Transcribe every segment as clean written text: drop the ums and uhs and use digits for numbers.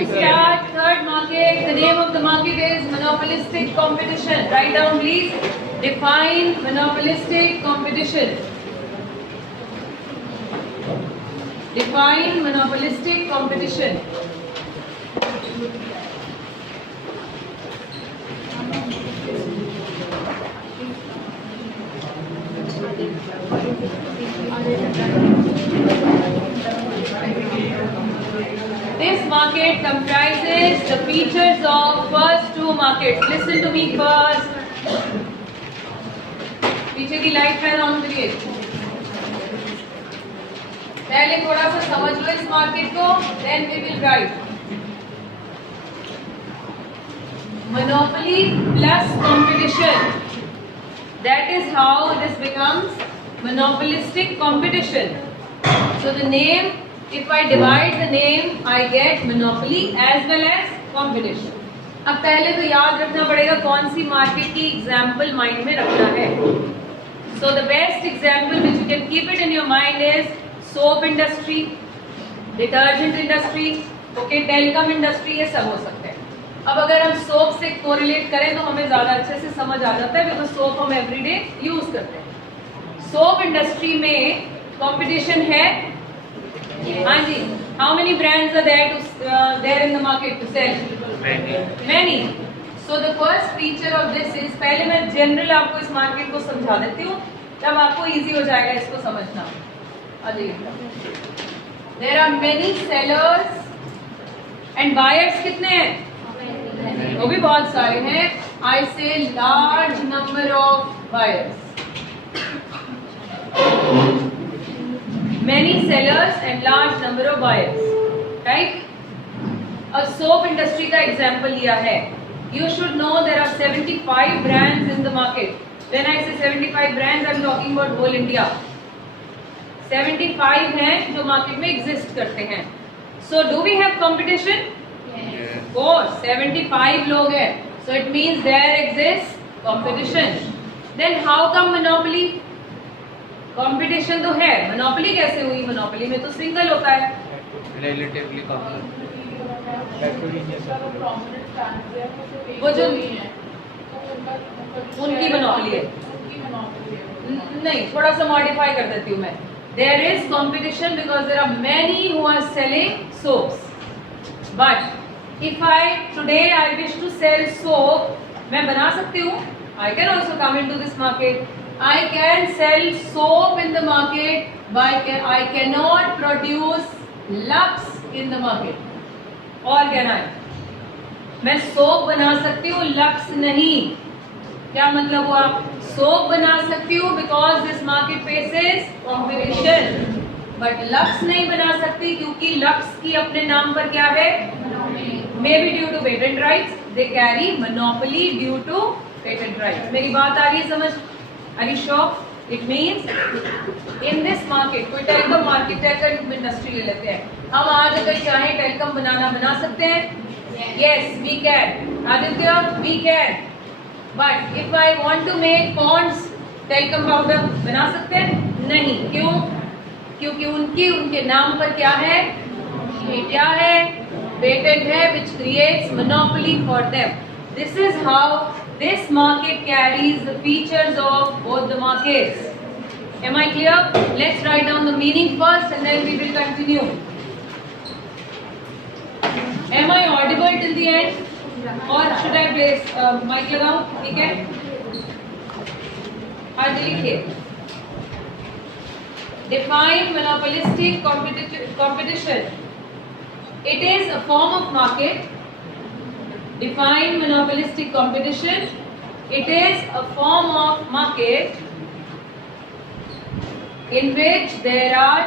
to start third market. The name of the market is monopolistic competition. Write down please. Define monopolistic competition. Define monopolistic competition. This market comprises the features of first two markets. Listen to me first. पीछे की light पैदा on करिए. पहले थोड़ा सा समझ लो इस market को, then we will write. Monopoly plus competition. That is how this becomes monopolistic competition. So the name, if I divide the name, I get monopoly as well as competition. अब पहले तो याद रखना पड़ेगा कौन सी मार्केट की example mind में रखना है. So the best example which you can keep it in your mind is soap industry, detergent industry, okay, telecom industry, ये सब हो सकते हैं. अब अगर हम सोप से कोरिलेट करें तो हमें ज़्यादा अच्छे से समझ आ जाता है बिकॉज सोप हम एवरीडे यूज करते हैं. सोप इंडस्ट्री में कंपटीशन है. हाँ जी. How many brands are there in the market to sell? Many. So the first feature of this is, पहले मैं जनरल आपको इस मार्केट को समझा देती हूँ तब आपको इजी हो जाएगा इसको समझना. There are many sellers and buyers. कितने हैं? वो भी बहुत सारे हैं. I say large number of buyers. Many sellers and large number of buyers. Right? A soap industry का example लिया है. You should know there are 75 brands in the market. When I say 75 brands, I am talking about whole India. 75 हैं जो market में exist करते हैं. So do we have competition? Yes. Of course, 75 लोग हैं. So it means there exists competition. Then how come monopoly? Competition तो है. Monopoly कैसे हुई? Monopoly में तो single होता है. Relatively common. वो जो उनकी मोनोपोली है. नहीं, थोड़ा सा मॉडिफाई कर देती हूँ मैं. There is competition because there are many who are selling soaps. But if today I wish to sell soap, मैं बना सकती हूँ. I can also come into this market. I can sell soap in the market, but I cannot produce Lux in the market. और कहना है मैं soap बना सकती हूँ, लक्स नहीं. क्या मतलब हुआ? सोप बना सकती हूँ because this market faces competition, but lux नहीं बना सकती क्योंकि लक्स की अपने नाम पर क्या है? Maybe due to patent rights. They carry monopoly due to patent rights. मेरी बात आ रही है समझ? Are you sure? It means in this market, कोई टेलीकॉम मार्केट, टेलीकॉम इंडस्ट्री ले लेते हैं. हम आज अगर चाहें टेलीकॉम बना सकते हैं. Yes we can. Aditya we can. But if I want to make Pond's telecom powder बना सकते हैं? नहीं. क्यों? क्योंकि उनके नाम पर क्या है? क्या है? पेटेंट है which creates monopoly for them. This is how this market carries the features of both the markets. Am I clear? Let's write down the meaning first and then we will continue. Am I audible till the end? Or should I place mic लगाऊं? ठीक है? हाँ जी लिखिए. Define monopolistic competition. It is a form of market. Define monopolistic competition. It is a form of market in which there are.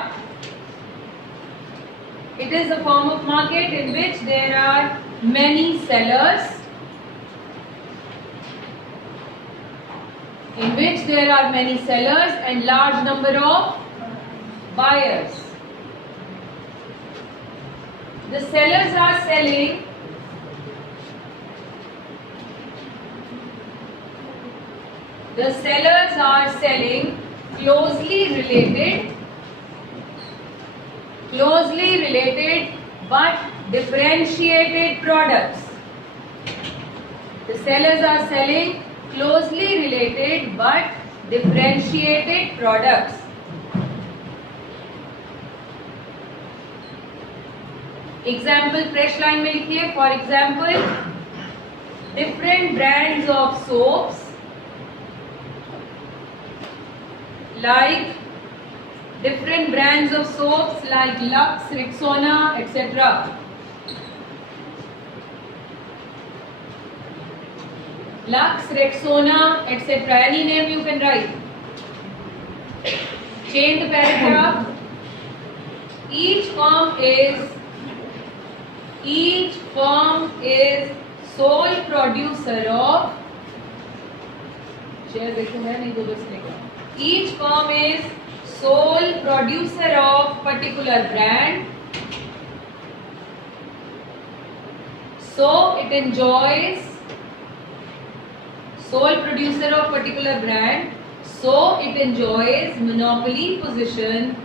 It is a form of market in which there are many sellers. In which there are many sellers and large number of buyers. The sellers are selling closely related but differentiated products. The sellers are selling closely related but differentiated products. Example fresh line में लिखिए. For example, different brands of soaps like different brands of soaps like Lux, Rexona, etc. Lux, Rexona, etc. Any name you can write. Chain the paragraph. Each firm is sole producer of. Share देखो है नहीं तो बस लिखा. Each firm is sole producer of particular brand. So it enjoys sole producer of particular brand. So it enjoys monopoly position.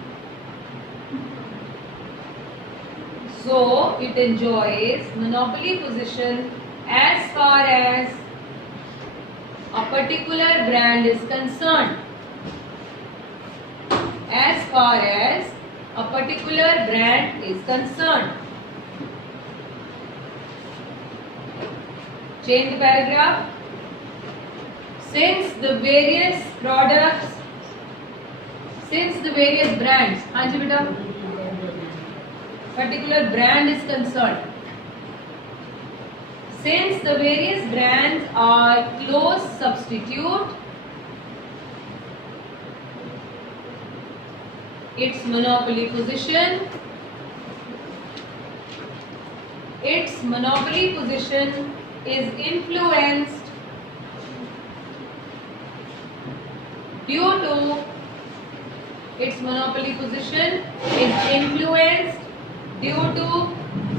So it enjoys monopoly position as far as a particular brand is concerned. As far as a particular brand is concerned. Change the paragraph. Since the various brands, हाँ जी बेटा, particular brand is concerned. Since the various brands are close substitute, its monopoly position is influenced due to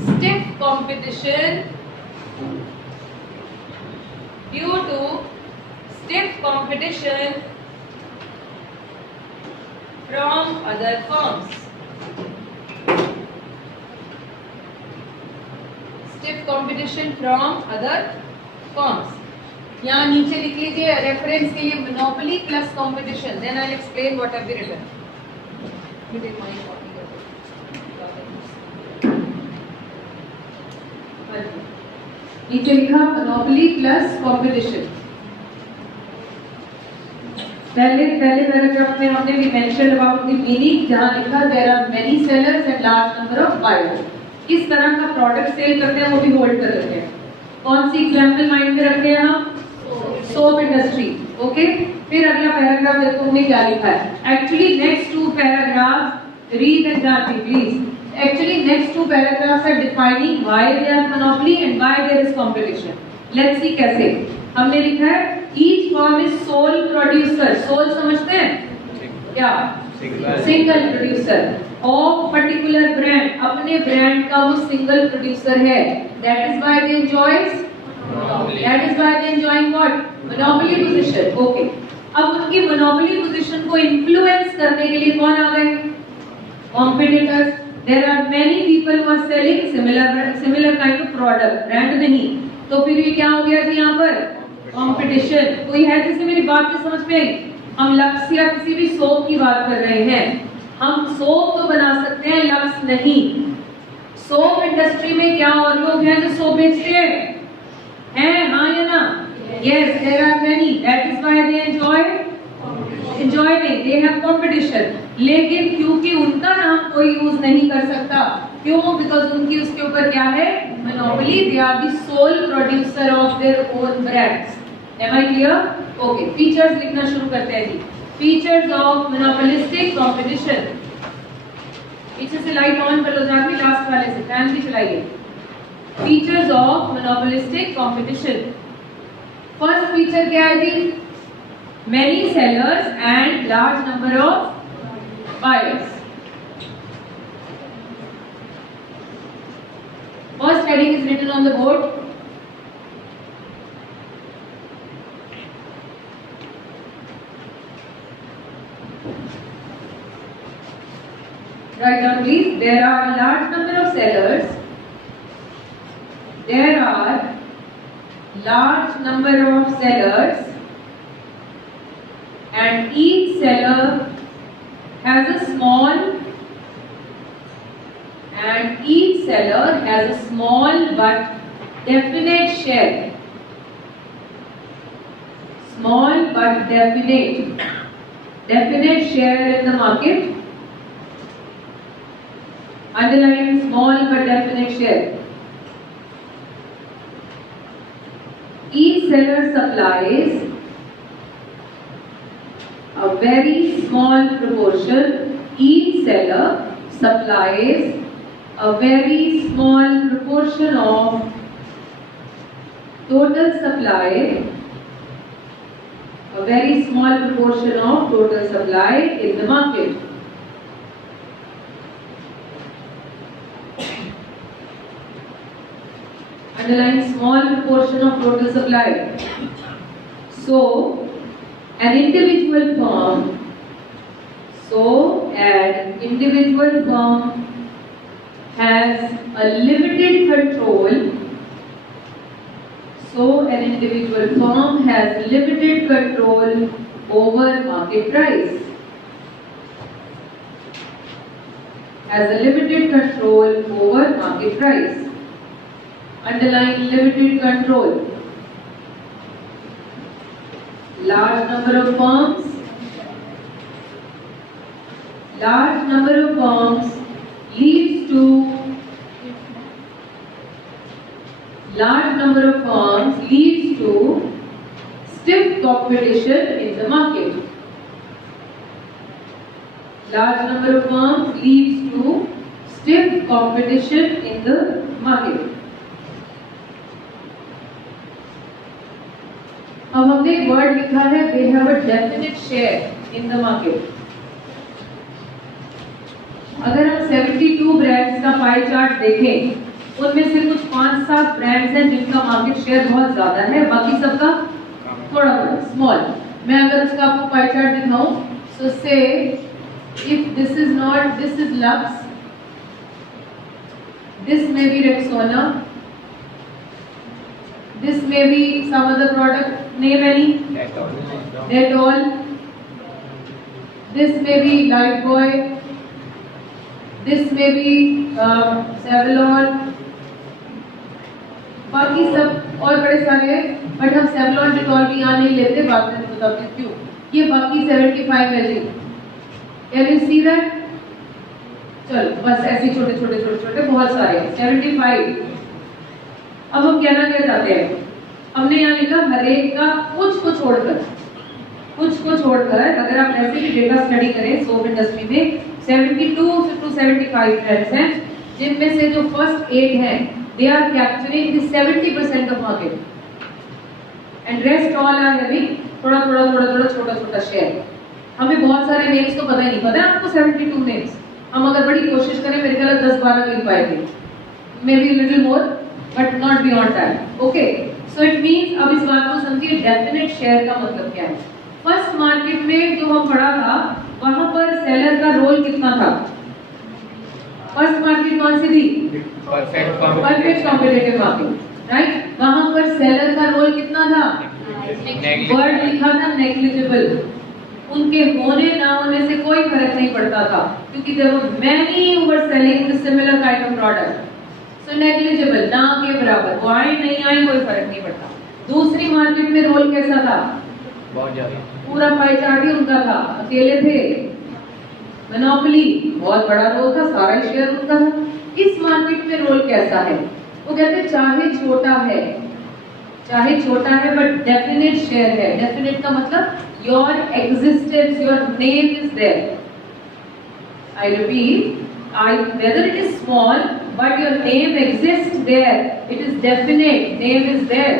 stiff competition from other firms. Stiff competition from other firms. यहाँ नीचे लिख लीजिए reference के लिए monopoly plus competition. Then I will explain what have been written. नीचे लिखा monopoly plus competition. पहले paragraph में हमने भी मेंशन अबाउट द मीनिंग, जहां लिखा there are many sellers and large number of buyers. किस तरह का प्रोडक्ट सेल करते हैं वो भी होल्ड कर लेते हैं. कौन सी एग्जांपल माइंड में रखते हैं हम? Soap industry. ओके, फिर अगला पैराग्राफ देखो हमने क्या लिखा है. Actually next to paragraphs read and जानती please. Actually, next two paragraphs are defining why there is monopoly and why there is competition. Let's see कैसे. हमने लिखा है each firm is sole producer. Sole समझते हैं क्या? Single producer of particular brand. अपने brand का वो सिंगल प्रोड्यूसर है. That is why they enjoying what? Monopoly position. Okay. अब उनकी monopoly position को influence करने के लिए कौन आ गए? Competitors. There are many people who are selling similar kind of product. Brand नहीं तो फिर ये क्या हो गया जी यहाँ पर? कंपटीशन. कोई है जिसे मेरी बात की समझ में आई? हम लक्स या किसी भी सोप की बात कर रहे हैं. हम सोप तो बना सकते हैं, लक्स नहीं. सोप इंडस्ट्री में क्या और लोग हैं जो सोप बेचते हैं? हाँ या ना? Yes, there are many. That is why they enjoying. They have competition. लेकिन क्योंकि उनका नाम कोई यूज नहीं कर सकता. क्यों? बिकॉज उनकी उसके ऊपर क्या है? Monopoly. They are the sole producer of their own brands. Am I clear? Okay, features लिखना शुरू करते हैं जी. Features of monopolistic competition. पीछे से लाइट ऑन कर लो जाके, लास्ट वाले से फैन भी चलाइए. Features of monopolistic competition. First feature क्या है जी? Many sellers and large number of buyers. First heading is written on the board. Write down please. There are a large number of sellers there are large number of sellers and each seller has a small but definite share. Small but definite share in the market. Underline small but definite share. Each seller supplies a very small proportion. Each seller supplies a very small proportion of total supply. A very small proportion of total supply in the market. Underline small proportion of total supply. So, an individual firm has a limited control. So, an individual firm has limited control over market price. Has a limited control over market price. Underline limited control. Large number of firms leads to stiff competition in the market. Large number of firms leads to stiff competition in the market. अब हमने एक word लिखा है they have a definite share in the market. अगर हम 72 brands का pie chart देखें, उनमें से कुछ 5-7 ब्रांड्स हैं जिनका मार्केट शेयर बहुत ज्यादा है, बाकी सबका थोड़ा थोड़ा स्मॉल. मैं अगर उसका आपको पाई चार्ट दिखाऊं, so say if this is Lux, this may be Rexona, this may be some other product, name any? Dettol. This may be Lifebuoy. This may be Savlon. बाकी सब और बड़े सारे हैं, बट हम Savlon Dettol भी यहाँ नहीं लेते, बाद में बताते हैं क्यों. ये बाकी 75 है जी. Can you see that? चलो बस ऐसे छोटे बहुत सारे 75. अब हम क्या चाहते हैं, हमने यहाँ लिखा हर एक का कुछ को छोड़कर अगर आप ऐसे भी डेटा स्टडी करें सोप इंडस्ट्री में 72 to 75 ब्रांड्स हैं, जिनमें से जो फर्स्ट 8 हैं they are capturing the 70% of market and rest all are having थोड़ा छोटा शेयर. हमें बहुत सारे नेम्स तो पता ही नहीं, पता है आपको 72 नेम्स. हम अगर बड़ी कोशिश करें मेरे ख्याल 10-12 मिल पाएंगे, may be little more but not beyond that. Okay, so it means अब इस बात को समझिए डेफिनेट शेयर का मतलब क्या है. फर्स्ट मार्केट में जो हम पढ़ा था वहां पर सेलर का रोल कितना था? फर्स्ट मार्केट कौन सी थी? Perfect competitive market, right. वहां पर सेलर का रोल कितना था? वर्ड लिखा था नेग्लिजिबल. उनके होने ना होने से कोई फर्क नहीं पड़ता था, क्योंकि there were many who were selling the similar kind of product. So negligible, ना के बराबर, वो आए नहीं आए कोई फर्क नहीं पड़ता. दूसरी मार्केट में रोल कैसा था? बहुत ज्यादा. पूरा पाई चार्ट ही उनका था, अकेले थे. मोनोपोली, बहुत बड़ा रोल था, सारा शेयर उनका था. इस मार्केट में रोल कैसा है? वो कहते हैं चाहे छोटा है बट डेफिनेट शेयर है. डेफिनेट का मतलब your existence, your name is there. I repeat, whether it is small but your name exists there, it is definite, name is there.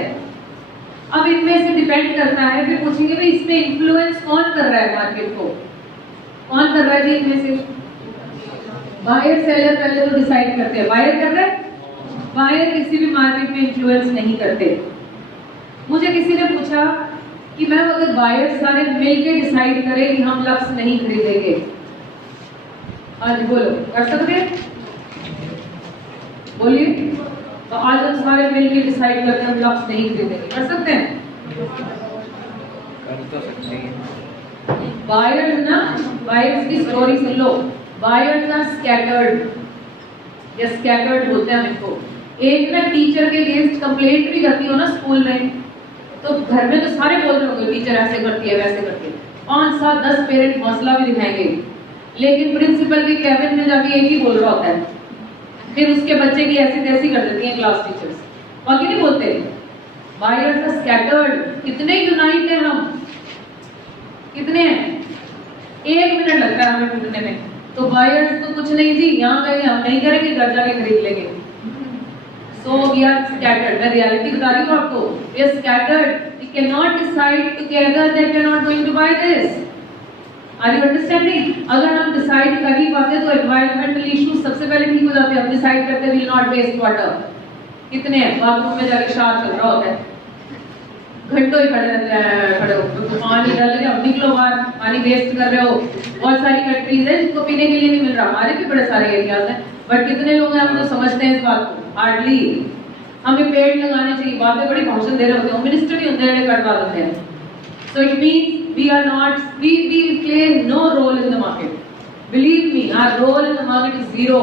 अब इनमें से डिपेंड करता है, फिर पूछेंगे भाई इसमें इन्फ्लुएंस कौन कर रहा है मार्केट को? कौन कर रहा है जी इनमें से? बायर सेलर पहले तो डिसाइड करते हैं. बायर कर रहे हैं, बायर किसी भी मार्केट में इन्फ्लुएंस नहीं करते. मुझे किसी ने पूछा कि मैम अगर बायर सारे मिलकर डिसाइड करें कि हम लक्स नहीं खरीदेंगे, आज बोलो कर सकते हैं? बोलिए. तो आज हम सारे मिलकर डिसाइड करते हैं हम लक्ष्य नहीं खरीदेंगे, कर सकते हैं? कर तो सकते हैं। बायर्स की स्टोरी सुन लो। बायर्स ना स्कैटर्ड या स्कैटर्ड बोलते हैं इनको। एक ना टीचर के अगेंस्ट कंप्लेंट भी करती हो ना स्कूल में, तो घर में तो सारे बोल रहे होंगे टीचर ऐसे करती है वैसे करती है, 5 7 10 पेरेंट हौसला भी दिखाएंगे, लेकिन प्रिंसिपल के कैबिन में जाके एक ही बोल रहा होता है, फिर उसके बच्चे की ऐसी तैसी कर देती हैं क्लास टीचर्स, बाकी नहीं बोलते। Buyers are scattered. कितने यूनाइट हैं हम, कितने हैं? 1 मिनट लगता है हमें ढूंढने में। तो बायर्स तो कुछ नहीं जी, यहाँ गए हम नहीं करेंगे, घर जाके खरीद लेंगे। So we are scattered. मैं रियलिटी बता रही हूँ आपको। We are scattered. We cannot decide together that we are not going to buy this. Are you understanding? अगर हम डिसाइड कर ही पाते तो environmental issues सबसे पहले ठीक हो जाते हैं। हम डिसाइड करते will not waste water. कितने हैं? बाथरूम में जाके शाद चल रहा होता है, घंटों ही खड़े रहते हैं, खड़े हो तो पानी डाल के अब निकलो बाहर, पानी वेस्ट कर रहे हो। बहुत सारी कंट्रीज है जिनको पीने के लिए नहीं मिल रहा, हमारे भी बड़े सारे एरियाज हैं, बट कितने लोग हैं हम जो समझते हैं इस बात को? हार्डली। हमें पेड़ लगाने चाहिए, बातें बड़ी भाषण दे रहे होते हैं, मिनिस्टर भी होते हैं करवा देते हैं। So it means we are not, we play no role in the market, believe me, our role in the market is zero.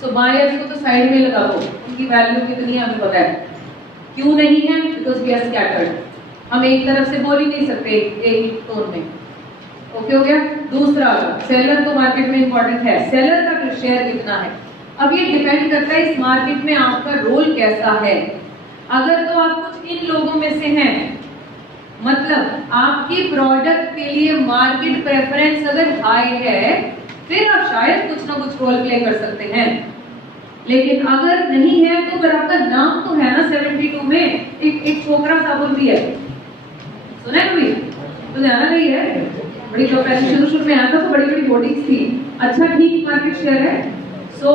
So buyers को तो साइड में लगा दो, उनकी वैल्यू कितनी है हमें पता है। क्यों नहीं है? Because we are scattered. हम एक तरफ से बोल ही नहीं सकते एक टोन में। ओके हो गया। दूसरा, सेलर तो मार्केट में इंपॉर्टेंट है, सेलर का शेयर कितना है। अब ये डिपेंड करता है इस मार्केट में आपका रोल कैसा है। अगर तो आप कुछ इन लोगों में से हैं, मतलब आपकी प्रोडक्ट के लिए मार्केट प्रेफरेंस अगर हाई है, फिर आप शायद कुछ ना कुछ रोल प्ले कर सकते हैं। लेकिन अगर नहीं है तो फिर आपका नाम तो है ना 72 में, एक छोकरा साबुन भी है, सुना है कभी? तो ध्यान नहीं है, बड़ी जो पहले शुरू में आया था तो बड़ी बड़ी बॉडीज थी, अच्छा ठीक मार्केट शेयर है। सो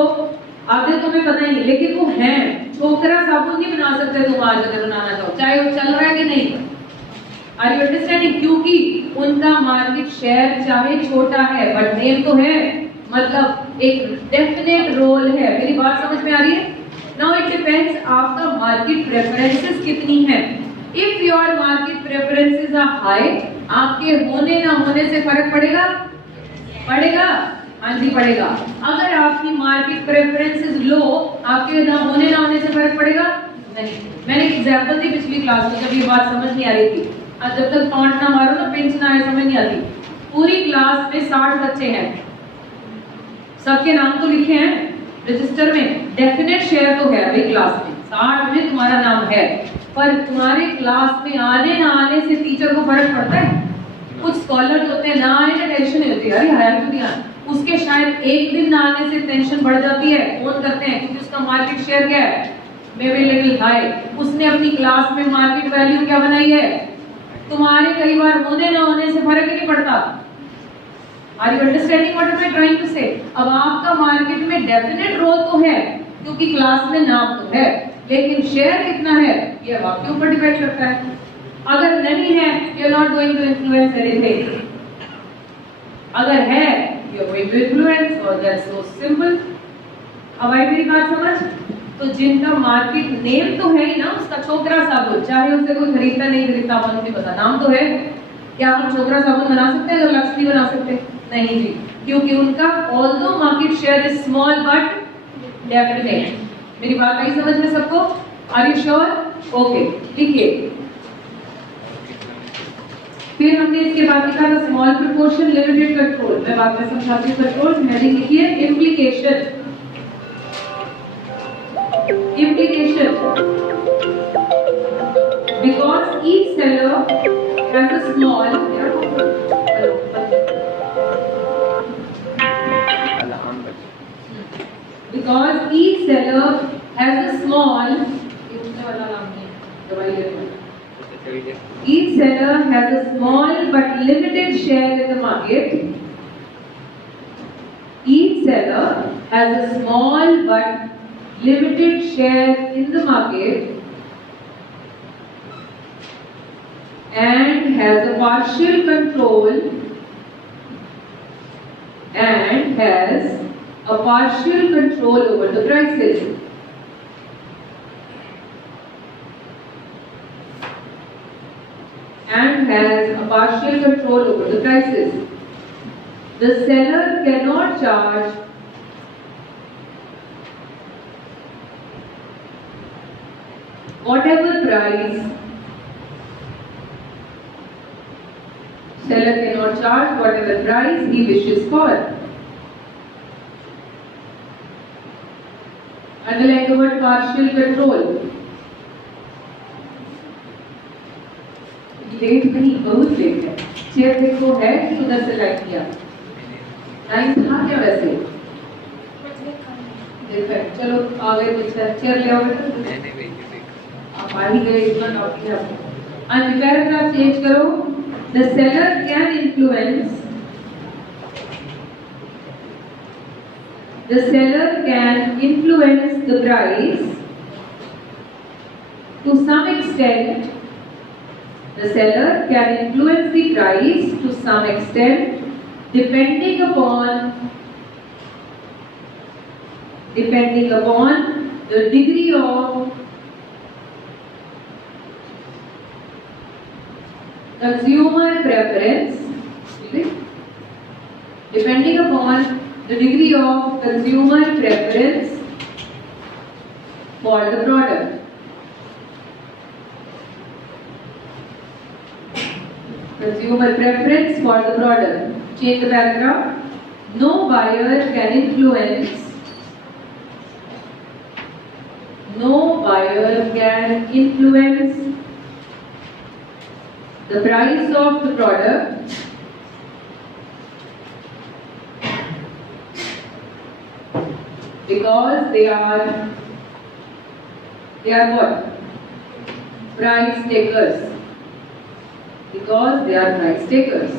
आगे तो हमें पता ही नहीं, लेकिन वो है। छोकरा साबुन नहीं बना सकते तुम आज अगर बनाना चाहो, चाहे वो चल रहा है कि नहीं। Are you understanding? क्योंकि उनका मार्केट शेयर चाहे छोटा है बट नेम तो है, मतलब एक डेफिनेट रोल है। मेरी बात समझ में आ रही है? नाउ इट डिपेंड्स आपका मार्केट प्रेफरेंसेस कितनी है। If your market preferences are high, आपके होने ना होने से फर्क पड़ेगा? पड़ेगा, हाँ जी पड़ेगा। अगर आपकी मार्केट प्रेफरेंसेस लो, आपके ना होने ना होने से फर्क पड़ेगा? नहीं। मैंने एक एग्जांपल दी पिछली क्लास में, जब ये बात समझ नहीं आ रही थी। आज जब तक टॉन्ट ना मारो ना, पिंच ना आए, समझ नहीं आती। पूरी क्लास में 60 बच्चे हैं, सबके नाम तो लिखे हैं रजिस्टर में, डेफिनेट शेयर तो है भाई क्लास में, 60 में तुम्हारा नाम है, पर तुम्हारे क्लास में आने ना आने से टीचर को फर्क पड़ता है? कुछ स्कॉलर होते हैं ना आने से टेंशन नहीं होती, अरे हायर क्यों नहीं आया, उसके शायद एक दिन ना आने से टेंशन बढ़ जाती है, फोन करते हैं क्योंकि उसका मार्केट शेयर क्या है, मे बी लिटिल हाई। उसने अपनी क्लास में मार्केट वैल्यू क्या बनाई है? तुम्हारे कई बार होने ना होने से फर्क ही नहीं पड़ता। Are you understanding what I am trying to say? अब आपका मार्केट में डेफिनेट रोल तो है क्योंकि क्लास में नाम तो है, लेकिन शेयर कितना है ये आपके ऊपर डिपेंड करता है। अगर नहीं है, you are not going to influence anything. अगर है, you are going to influence, और दैट्स सो सिंपल। अब आई मेरी बात समझ? तो जिनका मार्केट नेम तो है ही ना, उसका छोकरा साबुन, चाहे उसे कोई खरीदता नहीं खरीदता अपन नहीं पता, नाम तो है। क्या हम छोकरा साबुन बना सकते हैं अगर लक्ष्य नहीं बना सकते? नहीं जी, क्योंकि उनका although market share is small but definite. मेरी बात आई समझ में सबको? Are you sure? ओके, लिखिए। फिर हमने इसके बाद लिखा था स्मॉल प्रोपोर्शन, लिमिटेड कंट्रोल। मैं बाद में समझाती हूँ कंट्रोल। हेडिंग लिखिए implication. Implication, because each seller has a small, because each seller has a small, each seller has a small but limited share in the market. Each seller has a small but limited share in the market and has a partial control over the prices. has a partial control over the prices. The seller cannot charge whatever price. Seller cannot charge whatever price he wishes for. Underline the word partial control. Late नहीं, बहुत late है। Chair देखो है कि उधर से line किया? Line था क्या वैसे? देखो चलो आगे पीछे चेयर ले आओ बेटा। आप आ ही गए, इतना टॉपिक है आपको। आज पैराग्राफ चेंज करो। The seller can influence. The seller can influence the price to some extent. The seller can influence the price to some extent depending upon the degree of consumer preference. Depending upon the degree of consumer preference for the product. Consumer preference for the product. Change the paragraph. No buyer can influence. No buyer can influence the price of the product because they are what? Price takers. Because they are price takers.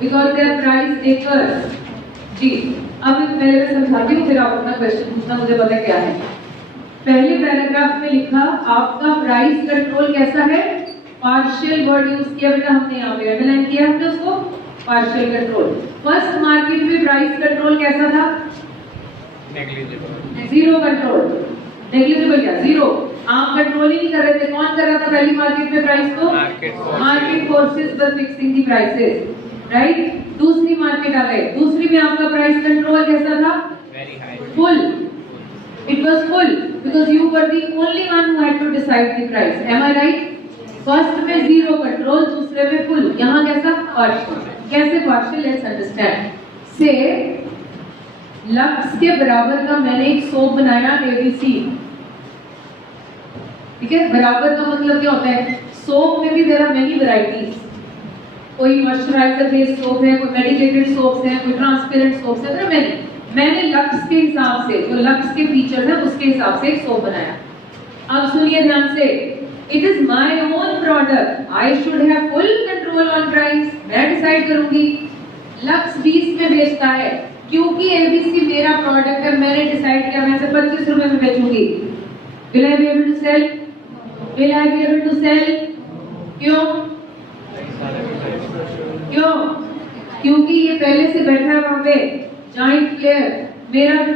Because they are price takers. जी, अब पहले मैं समझाती हूँ, फिर आप अपना question पूछना, मुझे पता क्या है। पहले पैराग्राफ में लिखा आपका प्राइस कंट्रोल कैसा है? पार्शियल वर्ड यूज किया बेटा हमने, यहाँ पे अंडरलाइन किया हमने उसको, पार्शियल कंट्रोल। फर्स्ट मार्केट में प्राइस कंट्रोल कैसा था? Negligible, zero control. नेग्लिजिबल क्या? जीरो। आप कंट्रोल ही नहीं कर रहे थे। कौन कर रहा था पहली मार्केट में प्राइस को? Market forces were fixing the prices, right. दूसरी मार्केट आ गए, दूसरी में आपका प्राइस कंट्रोल कैसा था? Very high, full. It was full because you were the only one who had to decide the price. Am I right? First में zero control, दूसरे में फुल। यहाँ कैसा? पार्शियल। कैसे partial? Let's understand. Say Lux के बराबर का मैंने एक सोप बनाया एबीसी, ठीक है। बराबर का मतलब क्या होता है? सोप में भी देयर आर मेनी वैरायटीज। कोई मॉइस्चराइजर बेस्ड सोप है, कोई मेडिकेटेड सोप्स हैं, कोई ट्रांसपेरेंट सोप्स है, मैंने लक्स के हिसाब से, जो लक्स के फीचर्स हैं उसके हिसाब से एक सोप बनाया। अब सुनिए ध्यान से, it is my own product, I should have full control on price. मैं डिसाइड करूंगी। लक्स 20 में बेचता है क्योंकि एबीसी मेरा प्रोडक्ट है, मैंने डिसाइड किया मैं इसे 25 रुपए में बेचूंगी। Will I be able to sell? Will I be able to sell? क्यों? क्यों? क्योंकि ये पहले से बैठा है वहां पे, जॉइंट प्लेयर।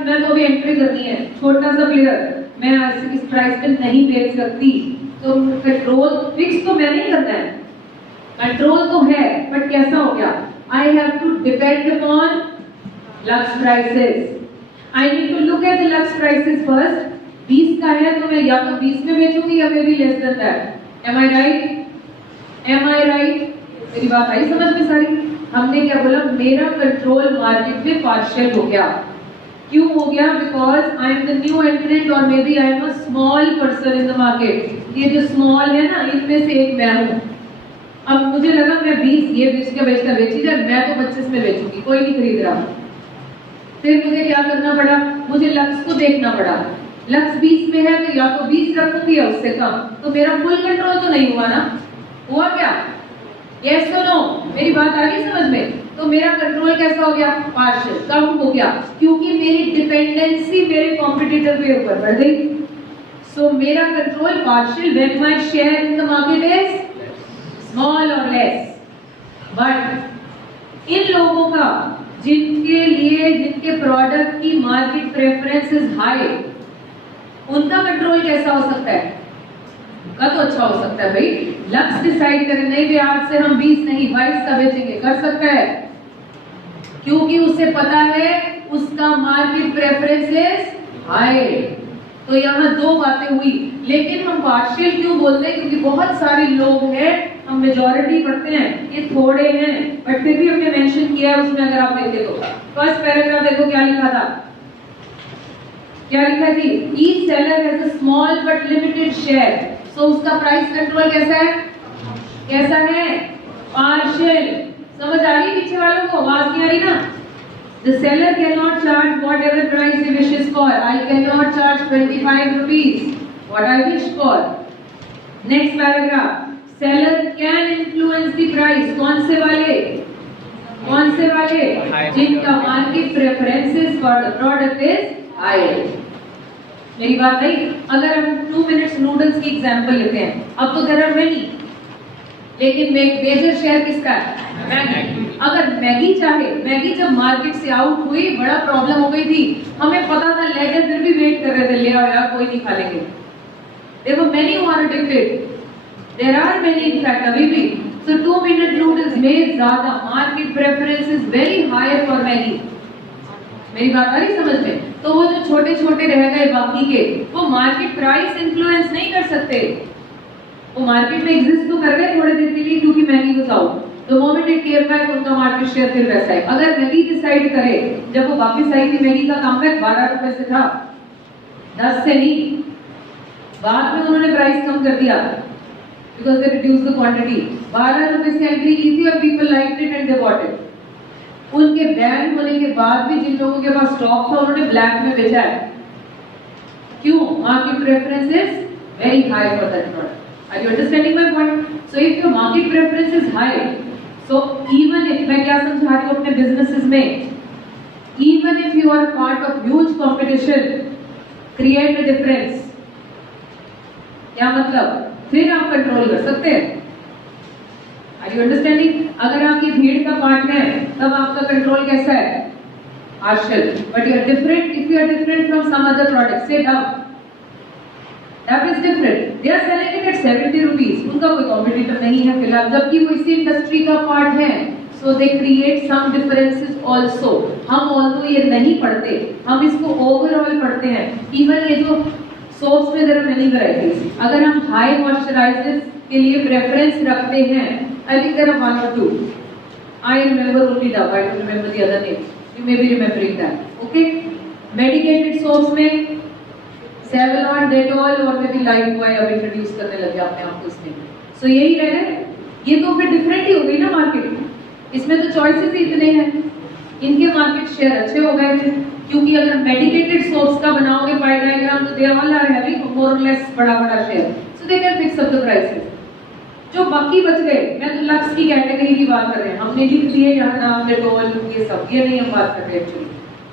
मैं तो भी एंट्री करनी है, छोटा सा प्लेयर, मैं इस प्राइस पे नहीं बेच सकती। तो कंट्रोल फिक्स तो मैं नहीं करना है, कंट्रोल तो है, बट कैसा हो गया? I have to depend upon Lux prices. I need to look at the Lux prices first. 20 का है तो मैं या तो 20 में बेचूंगी या maybe less than that. Am I right? Am I right? मेरी बात आई समझ में सारी? हमने क्या बोला? मेरा कंट्रोल मार्केट में पार्शियल हो गया। क्यों हो गया? Because I am the new entrant और maybe I am a small person in the market. ये जो स्मॉल है ना, इनमें से एक मैं हूँ। अब मुझे लगा मैं 20, ये 20 का बेचता बेची जाए, मैं तो 25 में बेचूंगी, कोई नहीं खरीद रहा। फिर मुझे क्या करना पड़ा? मुझे लक्स को देखना पड़ा। लक्स 20 में है तो या तो 20 रखूंगी या उससे कम। तो मेरा फुल कंट्रोल तो नहीं हुआ ना? हुआ क्या? यस और नो? मेरी बात आ गई समझ में? तो मेरा कंट्रोल कैसा हो गया? पार्शियल, कम हो गया, क्योंकि मेरी डिपेंडेंसी मेरे कॉम्पिटिटर के ऊपर बढ़ गई। सो मेरा control partial when my share in the market is small और लेस। बट इन लोगों का जिनके प्रोडक्ट की मार्केट प्रेफरेंस इज हाई, उनका कंट्रोल कैसा हो सकता है? उनका तो अच्छा हो सकता है भाई, लक्ष्य डिसाइड करें, नहीं भी आज से हम 20 नहीं 22 का बेचेंगे, कर सकता है, क्योंकि उसे पता है उसका मार्केट प्रेफरेंसेस हाई। तो यहाँ दो बातें हुई, लेकिन हम पार्शियल क्यों बोलते हैं? क्योंकि बहुत सारे लोग हैं, हम मेजॉरिटी पढ़ते हैं, ये थोड़े हैं, बट फिर भी हमने मेंशन किया है उसमें। अगर आप देखें तो फर्स्ट पैराग्राफ देखो क्या लिखा था, क्या लिखा जी? Each seller has a small but limited share, so उसका प्राइस कंट्रोल कैसा है? कैसा है? पार्शियल। समझ आ रही पीछे वालों को? आवाज नहीं आ रही ना? The seller cannot charge whatever price he wishes for. I cannot charge 25 rupees. What I wish for. Next paragraph. Seller can influence the price. कौन से वाले? कौन से वाले? जिनका market preferences for the product is high. मेरी बात नहीं? अगर हम 2 minutes noodles की एग्जाम्पल लेते हैं, अब तो there are many, लेकिन मेजर शेयर किसका है? मैगी। अगर मैगी चाहे, मैगी जब मार्केट से आउट हुई बड़ा प्रॉब्लम हो गई थी, हमें पता था, लेकिन फिर भी वेट कर रहे थे, ले आओ यार कोई नहीं खा लेंगे। देखो many who are addicted, there are many in fact अभी भी। So 2 minute noodles में ज्यादा market preference is very high for Maggi. मेरी बात आ रही समझ में? तो वो जो छोटे छोटे रह गए बाकी के, वो मार्केट प्राइस इन्फ्लुएंस नहीं कर सकते, वो मार्केट में एग्जिस्ट तो कर रहे थोड़े देर के लिए क्योंकि मैगी को आउट, तो मोमेंट इट केयर बैक उनका मार्केट शेयर फिर वैसा है। अगर मैगी डिसाइड करे, जब वो वापस आई थी मैगी का कमबैक 12 रुपए से था, 10 से नहीं, बाद में उन्होंने प्राइस कम कर दिया because they reduce the quantity. 12 रुपए से एंट्री की थी और people liked it and they bought it. उनके बैन होने के बाद भी जिन लोगों के पास स्टॉक था उन्होंने ब्लैक में बेचा है। क्यों? Market preference is very high for that product. Are you understanding my point? So if your market preference is high, so even if मैं क्या समझा रही हूँ अपने businesses में, even if you are part of huge competition, create a difference. क्या मतलब? फिर आप कंट्रोल कर सकते हैं। Are you understanding? अगर आप ये भीड़ का पार्ट है, तब आपका कंट्रोल कैसा है? Partial. But you are different if you are different from some other product. Say Dove. That is different. They are selling it at 70 rupees. उनका कोई कॉम्पिटिटर नहीं है फिलहाल, जबकि वो इसी इंडस्ट्री का पार्ट है। So they create some differences also. हम although ये नहीं पढ़ते, हम इसको overall पढ़ते हैं। Even ये जो soaps में there are many varieties. अगर हम high moisturizers के लिए preference रखते हैं, I think there are 1 or 2. I remember only Dove. I don't remember the other name. You may be remembering that. Okay? Medicated soaps में Savlon, Dettol और मे भी Lifebuoy अब इंट्रोड्यूस करने लगे अपने आप को इसमें। सो यही रह गए, ये तो फिर डिफरेंट ही हो गई ना मार्केट, इसमें तो चॉइसेस ही इतने हैं। इनके मार्केट शेयर अच्छे हो गए थे, क्योंकि अगर मेडिकेटेड सोप्स का बनाओगे पाई डायग्राम, तो they all are having more or less बड़ा बड़ा share, so they can fix up the prices. जो बाकी बच गए, मैं तो लक्स की कैटेगरी की बात कर रहे हैं, हमने लिख दिए यहाँ नाम, डेटॉल, ये सब, ये नहीं हम बात कर रहे एक्चुअली।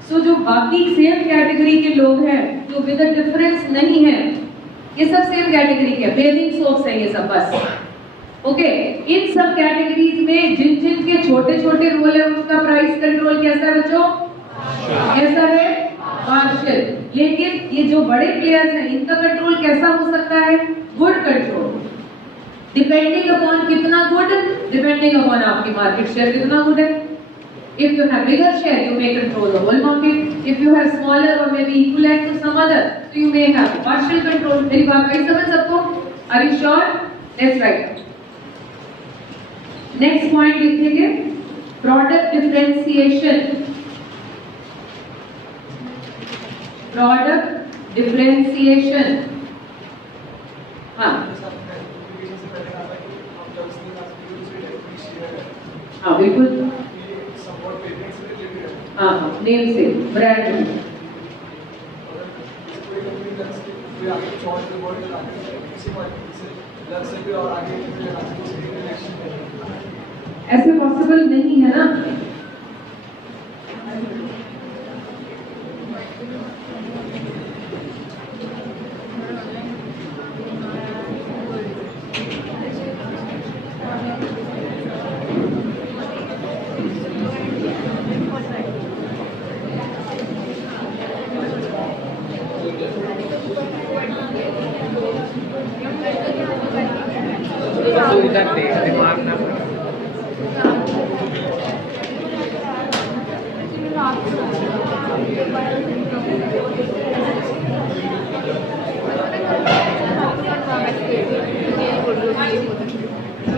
सो जो बाकी सेम कैटेगरी के लोग हैं, जो विद डिफरेंस नहीं है, ये सब सेम कैटेगरी के बेसिक सोप्स हैं ये सब बस। ओके, इन सब कैटेगरीज में जिन जिन के छोटे छोटे रोल है, उसका प्राइस कंट्रोल कैसा है बच्चों? कैसा है? पार्शियल। लेकिन ये जो बड़े प्लेयर्स हैं, इनका कंट्रोल कैसा हो सकता है? Good control. डिपेंडिंग अपॉन कितना गुड? डिपेंडिंग अपॉन आपकी मार्केट शेयर कितना गुड है। If you have bigger share, you may control the whole market. If you have smaller or maybe equivalent to some other, so you may have partial control. मेरी बात आई समझ सबको? Are you sure? Let's write. Next point लिखेंगे, product differentiation. Product differentiation. हाँ हाँ बिल्कुल, हाँ हाँ नेम से ब्रांड में ऐसे पॉसिबल नहीं है ना। उधर देख दिमाग ना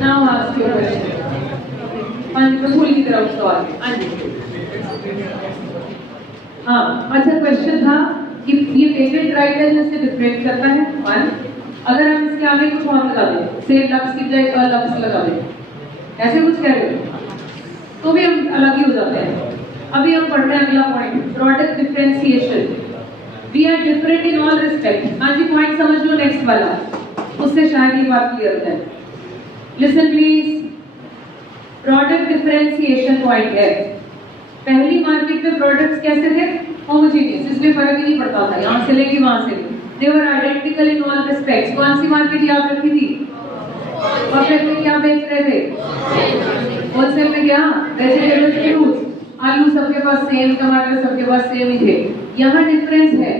Now ask your question. हाँ जी, मैं भूल की तरफ सवाल। हाँ जी। हाँ, अच्छा क्वेश्चन था कि ये पेटेंट राइट है जिससे डिफरेंट करता है। वन, अगर हम इसके आगे कुछ और लगा दें, से लक्स की बजाय अलक्स लगा दें, ऐसे कुछ कह रहे हो, तो भी हम अलग ही हो जाते हैं। अभी हम पढ़ रहे हैं अगला point, product differentiation. We are different in all respect. हाँ जी, पॉइंट समझ लो नेक्स्ट वाला, उससे शायद ये बात क्लियर हो जाए। Listen please, product differentiation point है। पहली मार्केट में प्रोडक्ट्स कैसे थे? होमोजेनियस, इसमें फर्क ही नहीं पड़ता था, यहाँ से लेके वहां से। दे वर आइडेंटिकल इन ऑल रिस्पेक्ट्स। कौन सी मार्केट याद रखी थी? परफेक्ट में क्या बेच रहे थे? होलसेल में क्या? वेजिटेबल्स, फ्रूट्स, आलू सबके पास सेम, टमाटर सबके पास सेम ही थे। यहाँ डिफरेंस है,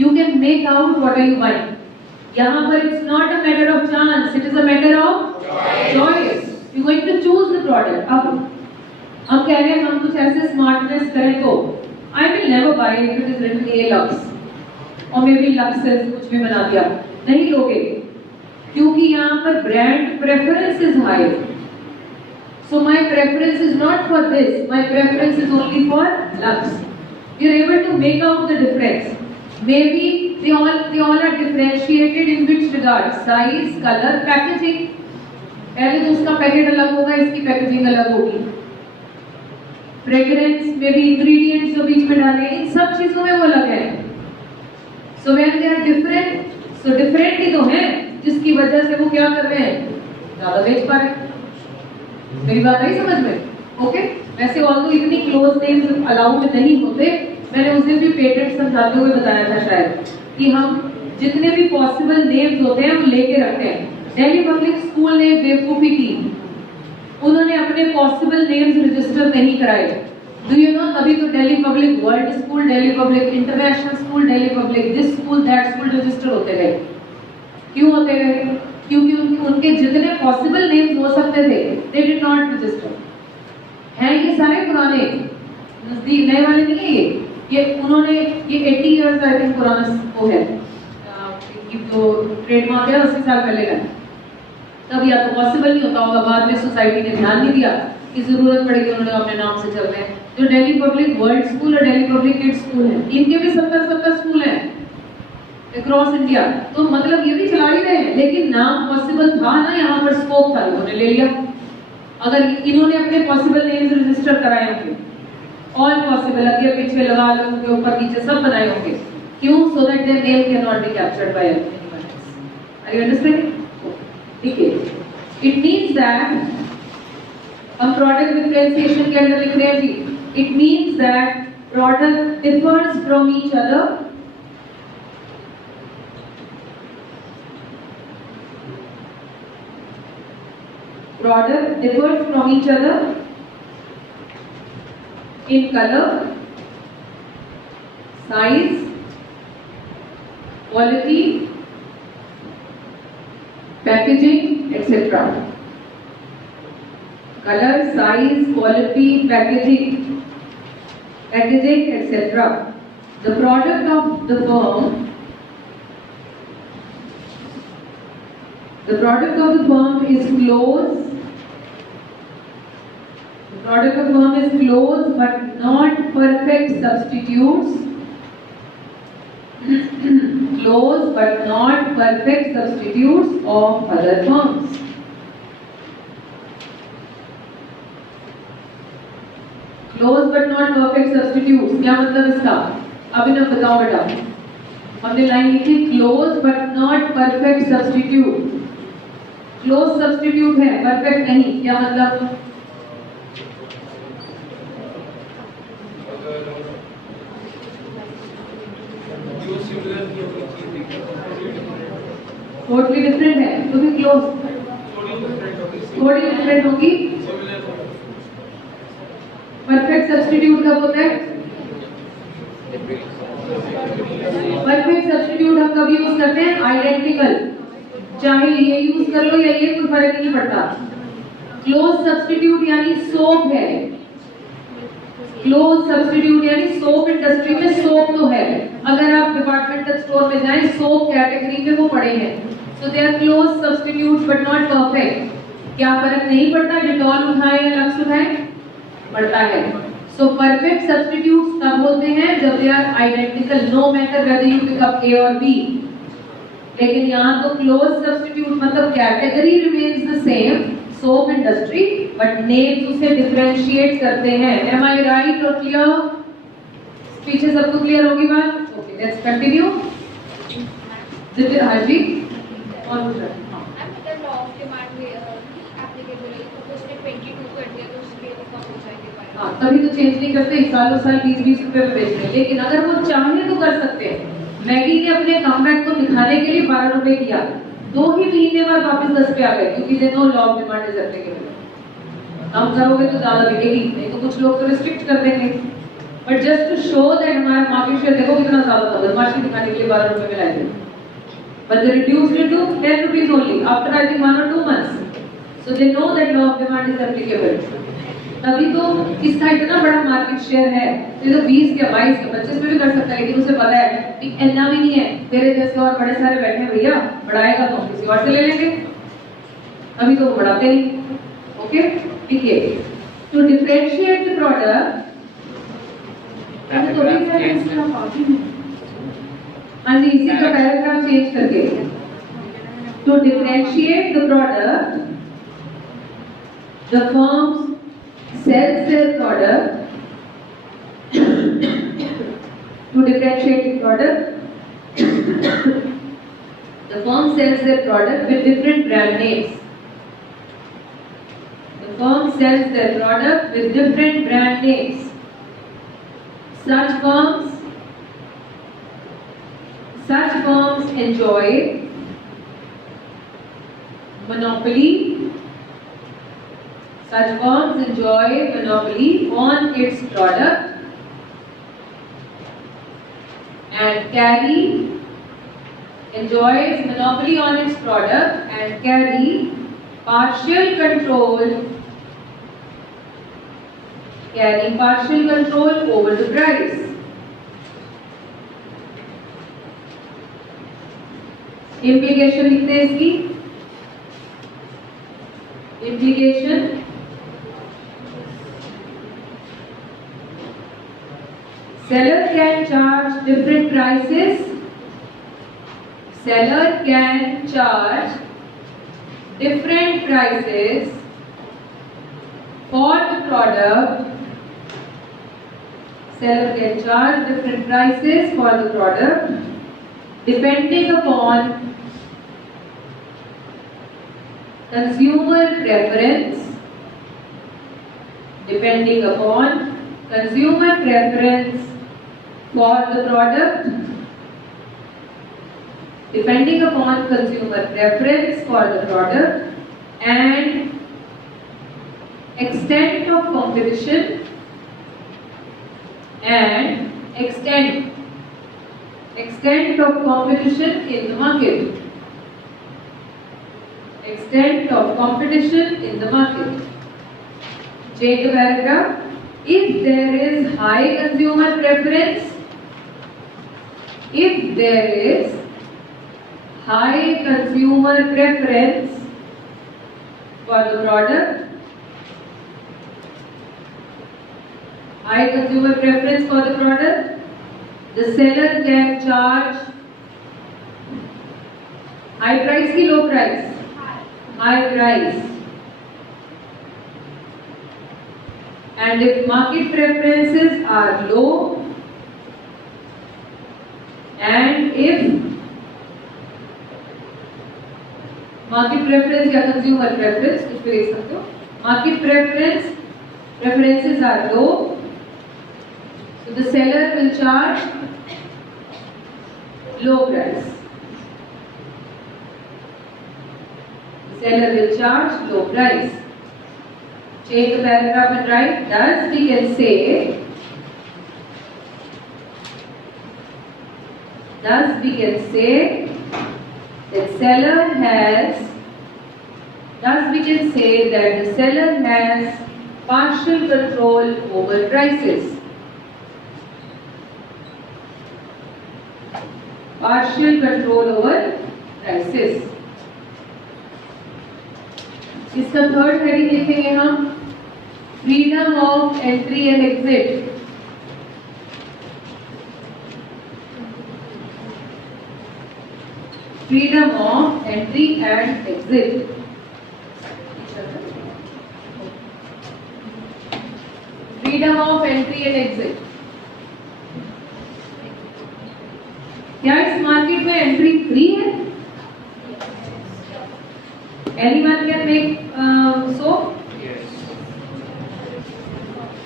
you can make out what are you buying. यहाँ पर it's not a matter of chance, it is a matter of choice. You going to choose the product. अब हम कह रहे हैं हम कुछ ऐसे स्मार्टनेस करें तो I will never buy if it is written a Lux or may be lux से कुछ भी बना दिया, नहीं लोगे, क्योंकि यहाँ पर brand preference is high. So my preference is not for this, my preference is only for Lux. You are able to make out the difference. Maybe they all are differentiated in which regard? Size, color, packaging. पहले तो उसका packet अलग होगा, इसकी packaging अलग होगी। Fragrance में भी इंग्रेडिएंट्स जो बीच में डाले, इन सब चीजों में वो अलग है। So when they are different, so different ही तो है, जिसकी वजह से वो क्या कर रहे हैं? ज्यादा बेच पा रहे हैं। मेरी बात आई समझ में? ओके? वैसे ऑल्दो इतनी क्लोज नेम्स अलाउड नहीं होते, मैंने उस दिन भी पेटेंट समझाते हुए बताया था शायद, कि हम जितने भी पॉसिबल नेम्स होते हैं हम लेके रखते हैं। दिल्ली पब्लिक स्कूल ने बेवकूफी की, उन्होंने अपने पॉसिबल नेम्स रजिस्टर नहीं कराए। डू यू नो, तभी तो Delhi public world school, Delhi public international school, Delhi public this school that school register होते गए। क्यों होते गए? क्योंकि उनके जितने पॉसिबल नेम्स हो सकते थे दे डिड नॉट रजिस्टर। हैं ये सारे पुराने, नजदीक नए वाले नहीं है ये उन्होंने ये 80 इयर्स आई थिंक पुराना वो है, जो ट्रेडमार्क है 80 साल पहले का। तब या तो पॉसिबल नहीं होता होगा, बाद में सोसाइटी ने ध्यान नहीं दिया कि जरूरत पड़ेगी, उन्होंने अपने नाम से चल रहे हैं। जो दिल्ली पब्लिक वर्ल्ड स्कूल और दिल्ली पब्लिक किड्स स्कूल है, इनके भी 70 स्कूल हैं अक्रॉस इंडिया, तो मतलब ये भी चला ही रहे हैं, लेकिन नाम पॉसिबल था ना, यहाँ पर स्कोप था, उन्होंने ले लिया। अगर इन्होंने अपने पॉसिबल नेम्स रजिस्टर कराए होंगे, ऑल पॉसिबल, आगे पीछे लगा लो, उनके ऊपर नीचे सब बनाए होंगे, क्यों? So that their name can not be captured by anyone else. Are you understanding? ठीक है, इट मींस दैट हम प्रोडक्ट डिफरेंशिएशन के अंदर लिख रहे हैं जी, it means that product differs from each other in color, size, quality, packaging, etc. Color, size, quality, packaging, etc. The product of the firm is close. Product of firm is close but not perfect substitutes. Close but not perfect substitutes of other firms. Close but not perfect substitutes, क्या मतलब इसका? अभिनव बताओ बेटा। हमने line लिखी close but not perfect substitute. Close substitute है, perfect नहीं, क्या मतलब? टोटली डिफरेंट है, तो भी क्लोज थोड़ी डिफरेंट होगी। परफेक्ट सब्स्टिट्यूट कब होता है? परफेक्ट सब्स्टिट्यूट हम कब यूज करते हैं? आइडेंटिकल, चाहे ये यूज कर लो या ये, कोई फर्क नहीं पड़ता। क्लोज सब्स्टिट्यूट यानी सोप है, क्लोज सब्स्टिट्यूट यानी सोप इंडस्ट्री में सोप तो है, अगर आप डिपार्टमेंटल स्टोर में जाएं सोप कैटेगरी में वो पड़े हैं, so they are close substitutes but not perfect. क्या फर्क नहीं पड़ता डिटॉल उठाए या लक्स उठाए, पड़ता है। सो परफेक्ट सब्स्टिट्यूट्स तब होते हैं जब they are identical, no matter whether you pick up A और बी। लेकिन यहाँ तो क्लोज सब्स्टिट्यूट मतलब category remains the same, soap industry, but names उसे डिफरेंशिएट करते हैं। एम आई राइट और क्लियर? पीछे सबको क्लियर होगी बात? Okay, let's continue. हाँ जी, और कुछ हाँ, तभी तो चेंज नहीं करते, सालों साल 20-20 रुपए में बेच रहे हैं। लेकिन अगर वो चाहे तो कर सकते हैं। मैगी ने अपने कमबैक को दिखाने के लिए 12 रुपए किया, 2 ही महीने बाद वापस 10 पे आ गए, क्योंकि they know law of demand is applicable. कम करोगे तो ज्यादा बिकेगी, नहीं तो कुछ लोग तो रिस्ट्रिक्ट कर देंगे। But just to show that हमारा मार्केट शेयर देखो कितना ज्यादा था, बदमाशी दिखाने के लिए 12 रुपए में लाए थे। But they reduced it to 10 rupees only after I think 1 or 2 months. So they know that law of demand is applicable. तभी तो इसका इतना बड़ा मार्केट शेयर है। तो 20 के 22 के 25 में भी कर सकता है, लेकिन उसे पता है कि इतना भी नहीं है, मेरे जैसे और बड़े सारे बैठे हैं भैया, बढ़ाएगा तो किसी और से ले लेंगे, अभी तो वो बढ़ाते नहीं। ओके, ठीक है। टू डिफरेंशिएट द प्रोडक्ट, हाँ जी, इसी का पैराग्राफ चेंज करके, to differentiate the product the firms sells their product, to differentiate the product the firm sells their product with different brand names. The firm sells their product with different brand names. Such firms enjoy monopoly. Such firms enjoy monopoly on its product and enjoys monopoly on its product and carry partial control over the price. Implication लिखते हैं इसकी। Implication, seller can charge different prices. Seller can charge different prices for the product. Seller can charge different prices for the product depending upon consumer preference. Depending upon consumer preference for the product, depending upon consumer preference for the product and extent of competition of competition in the market. Extent of competition in the market. Change the paragraph. If there is high consumer preference, if there is high consumer preference for the product, high consumer preference for the product, the seller can charge high price ki low price? High price. And if market preferences are low, and if market preference या consumer preference कुछ भी देख सकते हो, market preferences are low, so the seller will charge low price. The seller will charge low price. Change the paragraph and write, thus we can say, that seller has, thus we can say that the seller has partial control over prices. Partial control over prices. इसका third heading लिखेंगे हम freedom of entry and exit. Freedom of entry and exit. Freedom of entry and exit. क्या इस market में entry free है? Anyone can make soap? Yes.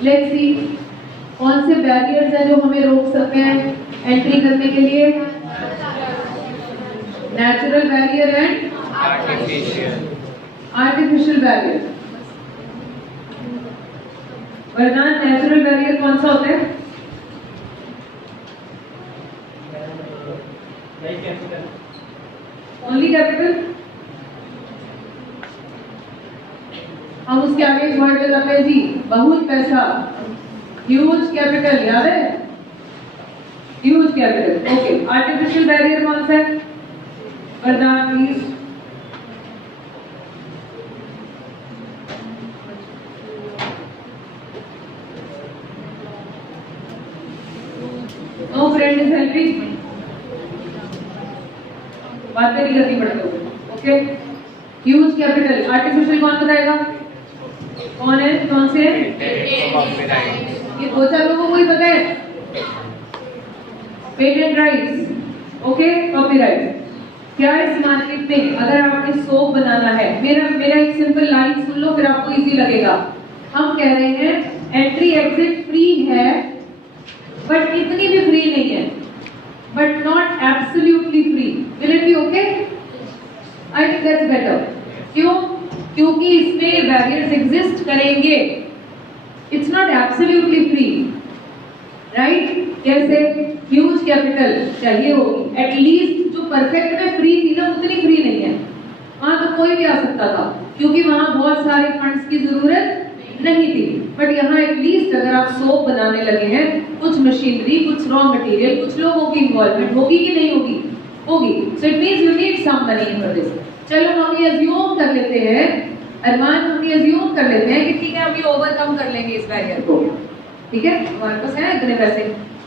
Let's see. कौन से barriers हैं जो हमें रोक सकते हैं एंट्री करने के लिए? Natural barrier and artificial barrier. वरदान नेचुरल बैरियर कौन सा होता है? Only capital. हम उसके आगे एक वर्ड लगाते हैं जी, बहुत पैसा. ह्यूज कैपिटल, याद है? Huge capital. Okay. Artificial barrier कौन सा है? Vardan please. No friend is helping. बातें नहीं करनी पड़ती. ओके. Huge capital. आर्टिफिशियल कौन बताएगा? कौन है? कौन से? ये दो चार लोगों को ही पता है. Patent rights. ओके. कॉपीराइट. क्या इस मार्केट में अगर आपने सोप बनाना है, मेरा एक सिंपल लाइन सुन लो फिर आपको इजी लगेगा. हम कह रहे हैं एंट्री एग्जिट फ्री है बट इतनी भी फ्री नहीं है, but not absolutely free. Will it be okay? I think that's better. क्यों? क्योंकि इसमें बैरियर्स एग्जिस्ट करेंगे. It's not absolutely free, right? कैसे? ह्यूज कैपिटल चाहिए होगी. एटलीस्ट जो परफेक्ट में फ्री थी ना उतनी फ्री नहीं है. वहां तो कोई भी आ सकता था क्योंकि वहां बहुत सारे फंड्स की जरूरत नहीं थी. बट यहाँ एटलीस्ट अगर आप सोप बनाने लगे हैं, कुछ मशीनरी, कुछ रॉ मटेरियल, कुछ लोगों की इन्वॉल्वमेंट होगी कि नहीं होगी? होगी. So it means you need some money for this. चलो हम ये अज्यूम कर लेते हैं, अरमान हम ये अज्यूम कर लेते हैं कि ठीक है हम ये ओवरकम कर लेंगे इस बैरियर को. ठीक है, हमारे पास है इतने पैसे.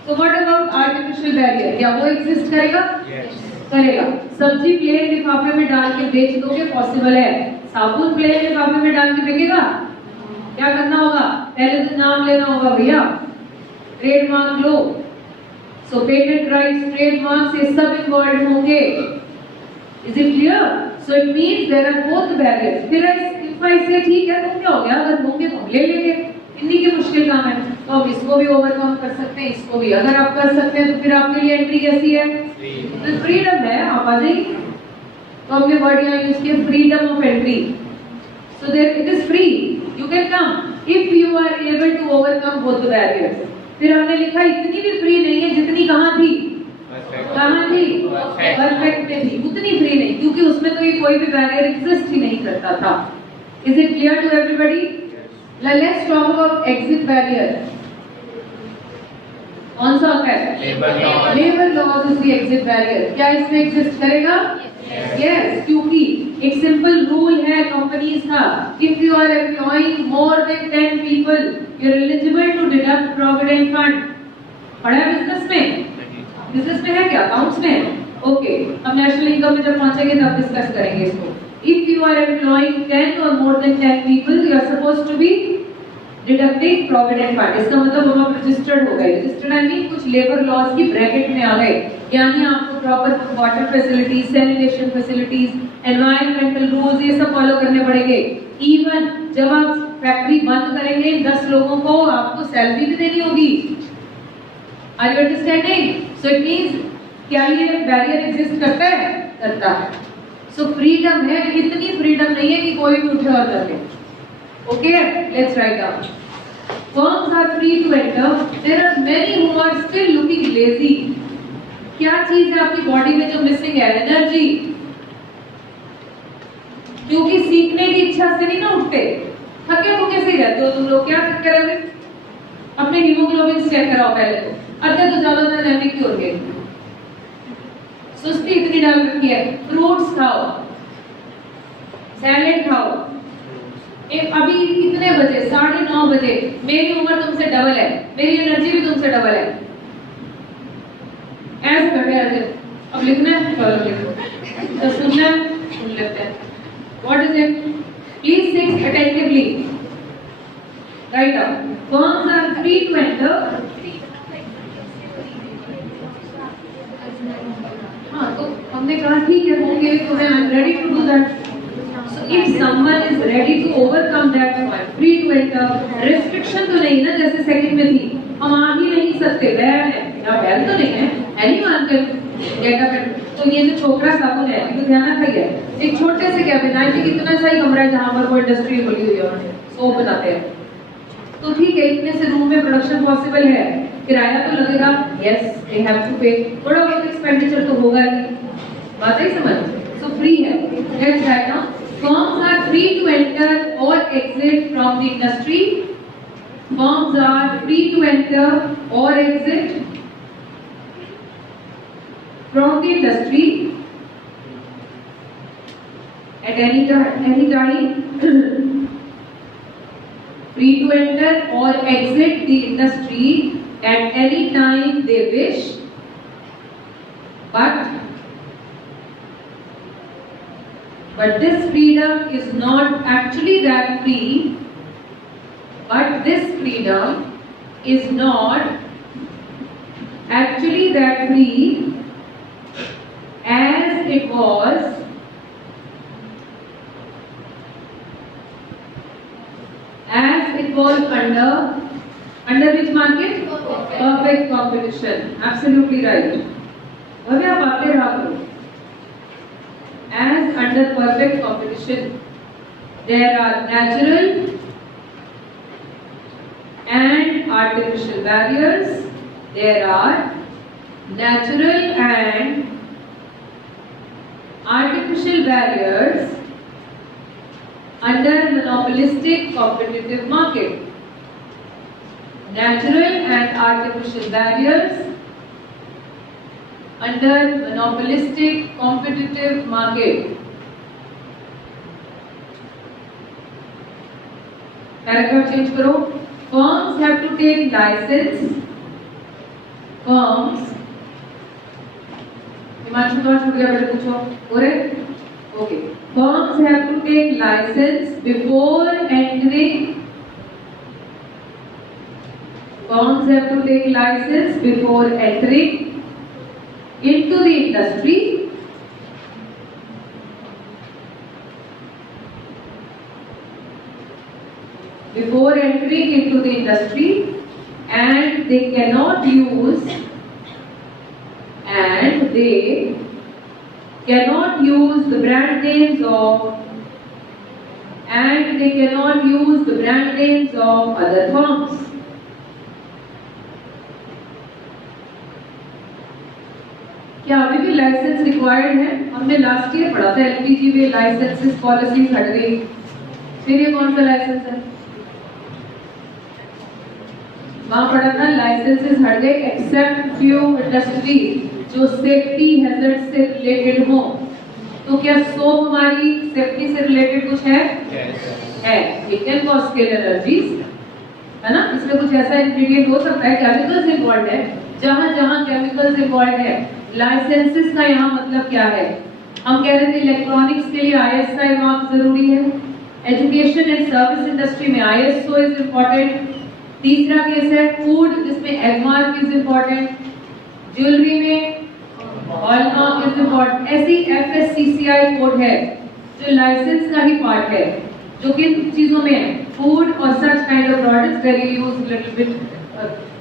So what about artificial barrier? क्या वो एग्जिस्ट करेगा? Yes. करेगा. सब्जी प्लेन लिफाफे में डाल के बेच दोगे, पॉसिबल है. साबुन प्लेन लिफाफे में डाल के बिकेगा? क्या करना होगा? पहले तो नाम लेना होगा भैया, ट्रेडमार्क लो. सो पेटेंट राइट्स, ट्रेडमार्क से सब इन्वॉल्व होंगे. Is it clear? So it means there are both barriers. फिर इफ आई से ठीक है तो क्या हो गया, अगर होंगे तो हम ले लेंगे. इतनी की मुश्किल काम है तो हम इसको भी ओवरकम कर सकते हैं, इसको भी. अगर आप कर सकते हैं तो फिर आपके लिए एंट्री कैसी है? तो फ्रीडम है. आप आ जाइए. तो हमने वर्ड यहाँ यूज किया freedom of entry. So there it is free, you can come if you are able to overcome both the barriers. फिर हमने लिखा इतनी भी फ्री नहीं है जितनी कहाँ थी? कहाँ थी? परफेक्ट में थी. उतनी फ्री नहीं क्योंकि उसमें तो ये कोई भी बैरियर एग्जिस्ट ही नहीं करता था. Is it clear to everybody? Let's talk about exit barrier. कौन सा होता है? Labour laws is the exit barrier. क्या इसमें एग्जिस्ट करेगा? यस. क्योंकि एक सिंपल रूल है कंपनीज का, if you are employing more than 10 people you are eligible to deduct provident fund. पढ़ा है बिजनेस में? बिजनेस में है क्या? अकाउंट्स में? ओके. हम नेशनल इनकम में जब पहुंचेंगे तब डिस्कस करेंगे इसको. If you are employing 10 or more than 10 people, you are supposed to be deducting provident fund. इसका मतलब हम आप रजिस्टर्ड हो गए. रजिस्टर्ड आई मीन कुछ लेबर लॉज की ब्रैकेट में आ गए. यानी आपको proper water facilities, sanitation facilities, environmental rules ये सब फॉलो करने पड़ेंगे. इवन जब आप फैक्ट्री बंद करेंगे 10 लोगों को आपको सैलरी भी देनी होगी. Are you understanding? So it means क्या ये बैरियर एग्जिस्ट करता है? करता है. सो फ्रीडम है, इतनी फ्रीडम नहीं है कि कोई भी उठे और कर ले. Okay, let's write down. Firms are free to enter. There are many who are still looking lazy. क्या चीज है आपकी बॉडी में जो मिसिंग है? एनर्जी. क्योंकि सीखने की इच्छा से नहीं ना उठते, थके थके से ही रहते हो तुम लोग। क्या चक्कर है भाई? अपने हीमोग्लोबिन चेक कराओ पहले तो, अद्धा तो ज्यादा एनीमिक ही हो गए, सुस्ती इतनी डाल रखी है। फ्रूट्स खाओ, सैलेड खाओ। एक अभी कितने बजे? 9:30 बजे। मेरी उम्र तुमसे डबल है, मेरी एनर्जी भी तुमसे डबल है। ऐसे करते हैं। अब लिखना है, चलो लिखो। तो सुनना है, सुन लेते हैं। What is it? Please think attentively. Write down. Firms are free to enter. हाँ, तो हमने कहा ठीक है, होंगे तो मैं I'm ready to do that. So if someone is ready to overcome that, so I'm free to enter. Restriction तो नहीं ना, जैसे सेकंड में थी, हम आ ही नहीं सकते, बैन है या बैन तो नहीं है, anyone can get up and तो ये जो छोकरा साबुन है, तो ध्यान रखिए, एक छोटे से कैबिन है कि कितना सही कमरा है जहाँ पर वो इंडस्ट्री खुली हुई है, उन्होंने सोप बनाते हैं। तो ठीक है, इतने से रूम में प्रोडक्शन पॉसिबल है, किराया तो लगेगा, यस दे हैव टू पे, थोड़ा बहुत एक्सपेंडिचर तो होगा ही, बात ही समझ। सो फ्री है, let's write down. Firms are free to enter और exit from the industry. Firms are free to enter और exit from the industry at any time free to enter or exit the industry at any time they wish, but this freedom is not actually that free, but this freedom is not actually that free as it was under which market? Perfect competition. Absolutely right. और आप आते रहा करो। As under perfect competition, there are natural and artificial barriers. There are natural and artificial barriers under monopolistic competitive market. Natural and artificial barriers under monopolistic competitive market. Paragraph change करो. Firms have to take license. Firms. Himanshu कहाँ छूट गया? बेटे पूछो. हो रहे? Okay. Firms have to take license before entering. Firms have to take license before entering into the industry. Before entering into the industry, and they cannot use the brand names of other firms. क्या अभी भी licence required है? हमने last year पढ़ा था LPG में licences policies हट गई, फिर ये कौन सा लाइसेंस है? वहां पढ़ा था लाइसेंसेस हट गए एक्सेप्ट फ्यू इंडस्ट्रीज जो सेफ्टी हैजर्ड से रिलेटेड हो। तो क्या सोप हमारी सेफ्टी से रिलेटेड कुछ है? है। It can cause skin allergies, है ना? इसमें कुछ ऐसा इंग्रेडिएंट हो सकता है, केमिकल्स इन्वॉल्व है। जहां जहां केमिकल्स इन्वॉल्व है, लाइसेंसेस का यहाँ मतलब क्या है? हम कह रहे थे इलेक्ट्रॉनिक्स के लिए आईएसआई मार्क जरूरी है, एजुकेशन एंड सर्विस इंडस्ट्री में आईएसओ इज इम्पोर्टेंट। तीसरा केस है फूड, जिसमें एगमार्क इज इम्पोर्टेंट, ज्वेलरी में हॉलमार्क इज इम्पोर्टेंट। ऐसी एफएससीसीआई कोड है जो लाइसेंस का ही पार्ट है, जो किन चीजों में है? फूड और such kind of products where you use little bit.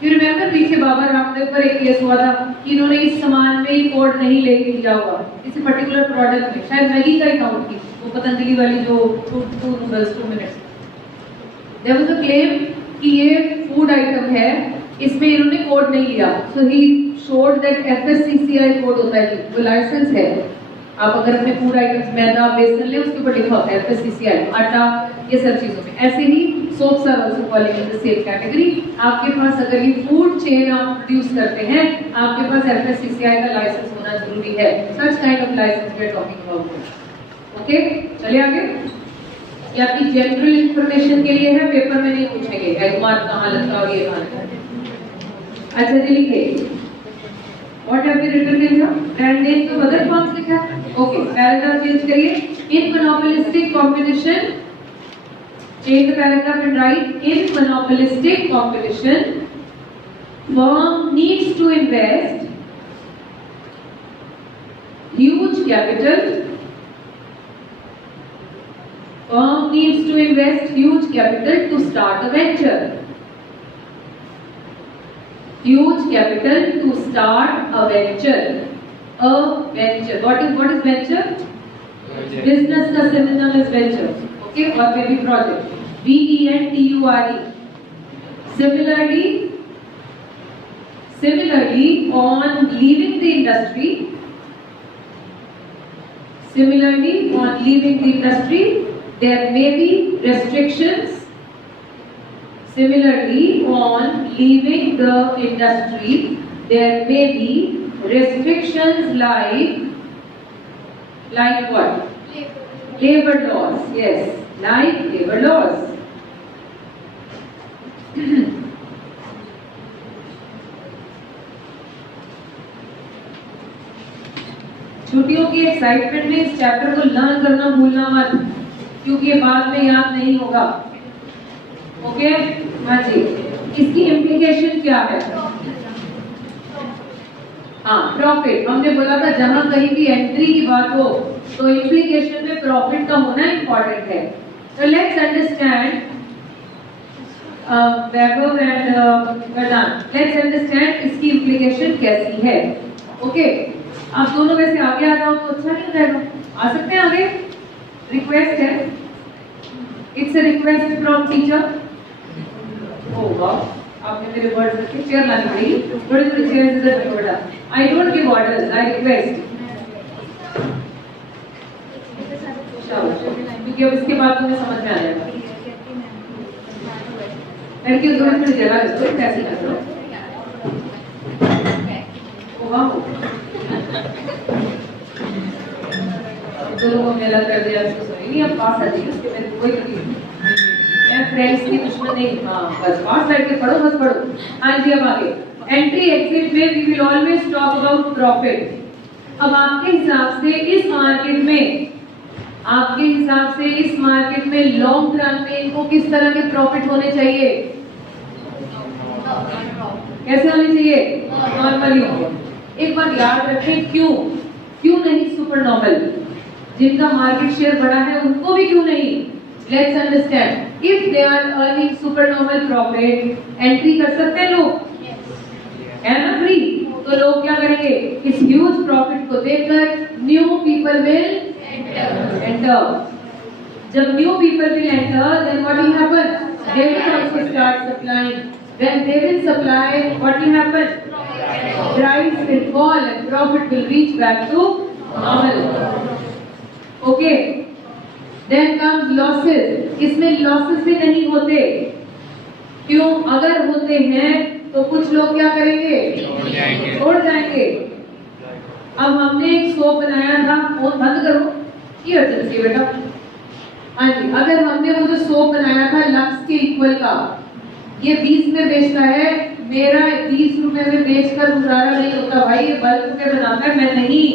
You remember पीछे बाबा रामदेव पर एक केस हुआ था कि इन्होंने इस सामान में ही कोड नहीं ले लिया होगा, किसी पर्टिकुलर प्रोडक्ट में, शायद मैगी का अकाउंट की, वो पतंजलि वाली जो two noodles 2 minutes. There was a claim कि ये फूड आइटम है, इसमें इन्होंने कोड नहीं लिया, सो ही शोड दैट एफएससीसीआई कोड होता है, वो लाइसेंस है। आप अगर अपने फूड आइटम्स मैदा बेसन ले उसके ऊपर लिखा होता है FSCCI आटा, ये सब चीजों में। ऐसे ही soaps are also falling in the same category. आपके पास अगर ये फूड चेन आप प्रोड्यूस करते हैं, आपके पास FSCCI का लाइसेंस होना जरूरी है। Such kind of licence we are talking about. Okay, चलिए आगे। ये आपकी जनरल इंफॉर्मेशन के लिए है, पेपर में नहीं पूछेंगे एगमार्क कहाँ लगता है और ये कहाँ लगता है। अच्छा जी, लिखिए What have you written in here? Brand name तो other forms लिखा है। Okay, paragraph change करिए। In monopolistic competition, change the paragraph and write in monopolistic competition, firm needs to invest huge capital. Firm needs to invest huge capital to start a venture. Huge capital to start a venture. A venture. What is venture? Business का synonym is venture. Okay, or maybe project. VENTURE. Similarly, on leaving the industry, there may be restrictions. Similarly, on leaving the industry, there may be restrictions like what? Labor laws. Yes, like labor laws. छुट्टियों की excitement में इस chapter को learn करना भूलना मत, क्योंकि ये बाद में याद नहीं होगा। ओके, हाँ जी। इसकी इम्प्लीकेशन क्या है? हाँ, प्रॉफिट। हमने बोला था जहां कहीं भी एंट्री की बात हो तो इम्प्लीकेशन में प्रॉफिट का होना इंपॉर्टेंट है। तो let's understand Vaibhav and Vedant, let's understand इसकी इम्प्लीकेशन कैसी है। ओके, आप दोनों में से आगे आ जाओ तो अच्छा नहीं रहेगा। आ सकते हैं आगे? रिक्वेस्ट है, it's a request from teacher. ओह वाह, आपने मेरे वर्ड्स रखे। चेयर लानी पड़ेगी, बड़ी बड़ी चेयर इधर रखो बेटा। I don't give orders, I request. क्योंकि अब इसके बाद तुम्हें समझ में आ जाएगा। लड़की को थोड़ी जगह रखो, कैसे कर रहे हो? ओह वाह, दोनों को मेला कर दिया। नहीं, अब पास आ जाइए, उसके मेरे कोई तकलीफ नहीं। मैं फ्रेंड्स की दुश्मन नहीं। हाँ, बस पास बैठ के पढ़ो, बस पढ़ो। हाँ जी, अब आगे। एंट्री एग्जिट में we will always talk about profit. अब आपके हिसाब से इस मार्केट में लॉन्ग टर्म में इनको किस तरह के प्रॉफिट होने चाहिए? कैसे होने चाहिए? नॉर्मली। एक बात याद रखें, क्यों नहीं सुपर नॉर्मल? जिनका मार्केट शेयर बड़ा है उनको भी क्यों नहीं? Let's understand, if they are earning super normal profit, entry कर सकते हैं लोग, है ना फ्री? तो लोग क्या करेंगे? इस ह्यूज प्रॉफिट को देखकर न्यू पीपल विल एंटर। जब new people will enter, then what will happen? They will also start supplying. When they will supply, what will happen? Price will fall and profit will reach back to normal. Okay, then comes losses. इसमें losses भी नहीं होते। क्यों? अगर होते हैं तो कुछ लोग क्या करेंगे? छोड़ जाएंगे। अब हमने एक सोप बनाया था, फोन बंद करो, ये अर्जेंसी बेटा। हाँ जी, अगर हमने वो जो सोप बनाया था लक्स के इक्वल का, ये 20 में बेचता है, मेरा 30 रुपए में बेचकर गुजारा नहीं होता भाई, ये बल्क में बनाता है, मैं नहीं।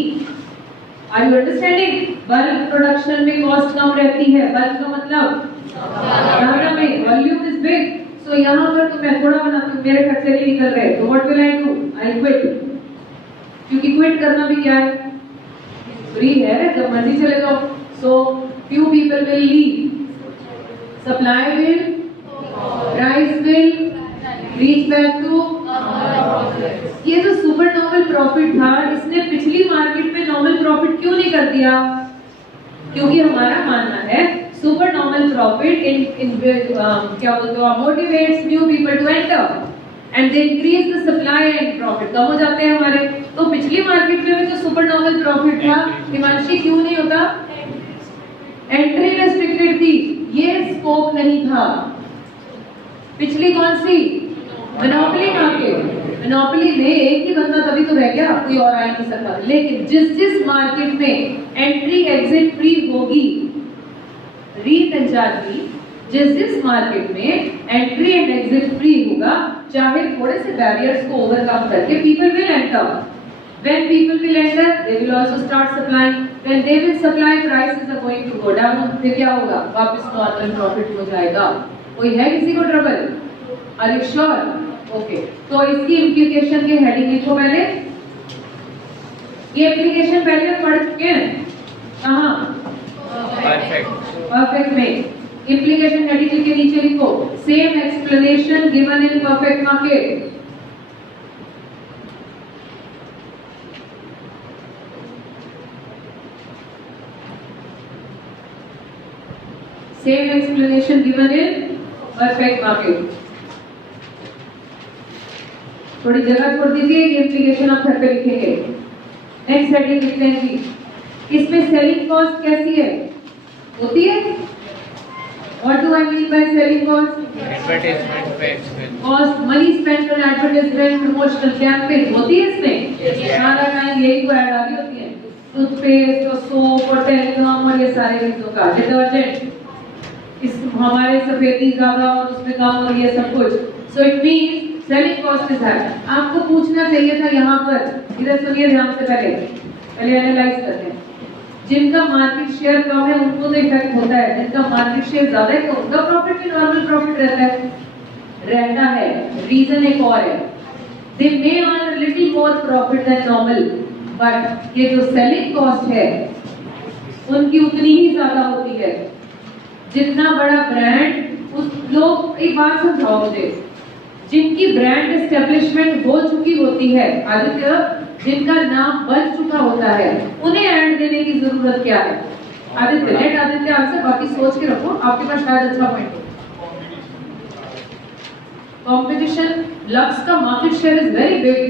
Are you understanding? Bulk production में कॉस्ट कम रहती है। बल्क का मतलब ज्यादा में, वॉल्यूम इज बिग। सो यहाँ पर तो मैं थोड़ा बनाती हूँ, मेरे खर्चे नहीं निकल रहे, तो what will I do? I quit. क्योंकि क्विट करना भी क्या है? फ्री है, जब मर्जी चले जाओ। सो few people will leave, supply will, price will reach back to। ये जो सुपर नॉर्मल प्रॉफिट था, इसने पिछली मार्केट में नॉर्मल प्रॉफिट क्यों नहीं कर दिया? क्योंकि हमारा मानना है सुपर नॉर्मल प्रॉफिट इन क्या बोलते हो, motivates new people to enter and they increase the supply and profit कम हो जाते हैं हमारे। तो पिछली मार्केट में भी जो सुपर नॉर्मल प्रॉफिट था, हिमांशी क्यों नहीं होता? एंट्री रेस्ट्रिक्टेड थी, ये स्कोप नहीं था। पिछली कौन सी? Monopoly market. मोनोपोली में एक ही बंदा तभी तो रह गया, कोई और आ नहीं सकता। लेकिन जिस मार्केट में एंट्री एग्जिट फ्री होगी, रीड एंड चार्ज, जिस मार्केट में एंट्री एंड एग्जिट फ्री होगा, चाहे थोड़े से बैरियर्स को ओवरकम करके people will enter. When people will enter, they will also start supplying. When they will supply, prices are going to go down. फिर क्या होगा? वापस नॉर्मल प्रॉफिट हो जाएगा। कोई है किसी को trouble? Are you sure? Okay. तो इसकी इम्प्लीकेशन के हेडिंग लिखो पहले। ये इम्प्लीकेशन पहले पढ़ चुके हैं। कहाँ? परफेक्ट में। इम्प्लीकेशन हेडिंग के नीचे लिखो same explanation given in perfect market. Same explanation given in perfect market. थोड़ी जगह छोड़ दीजिए, ये इम्प्लीकेशन आप घर पे लिखेंगे। नेक्स्ट हेडिंग लिखते हैं जी, इसमें सेलिंग कॉस्ट कैसी है? होती है? What do I mean by selling cost? Advertisement पे expense, Cost, money spent on advertisement, promotional campaign होती है इसमें? सारा टाइम यही को ऐड आ रही होती है, टूथपेस्ट और सोप और टेलीकॉम और ये सारे चीजों का, डिटर्जेंट, इस हमारे सफेदी ज्यादा और उसमें कम और ये सब कुछ। सो it means selling cost is that. आपको पूछना चाहिए था यहाँ पर, इधर सुनिए ध्यान से, पहले एनालाइज करते हैं। जिनका मार्केट शेयर कम है उनको तो इफेक्ट होता है, जिनका मार्केट शेयर ज्यादा है तो उनका प्रॉफिट भी नॉर्मल प्रॉफिट रहता है। रीजन एक और है, they may earn little more profit than normal, but ये जो सेलिंग कॉस्ट है उनकी उतनी ही ज्यादा होती है। जितना बड़ा ब्रांड, उस लोग, एक बात समझाओ मुझे, जिनकी ब्रांड एस्टेब्लिशमेंट हो चुकी होती है, आदित्य, जिनका नाम बन चुका होता है, उन्हें ऐड देने की जरूरत क्या है? आदित्य, लेट आदित्य आंसर, बाकी सोच के रखो, आपके पास शायद अच्छा पॉइंट हो। कंपटीशन, लक्स का market share is very big,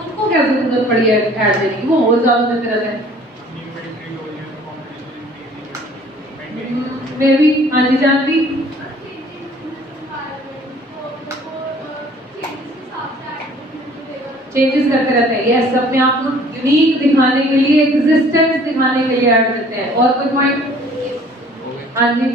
उनको क्या जरूरत पड़ी है ऐड देने की? वो और ज्यादा देते रहते हैं। मे बी, हाँ जी जानवी, चेंजेस करते रहते हैं। यस, अपने आप को यूनिक दिखाने के लिए, एग्जिस्टेंस दिखाने के लिए ऐड करते हैं। और कोई पॉइंट? हाँ जी,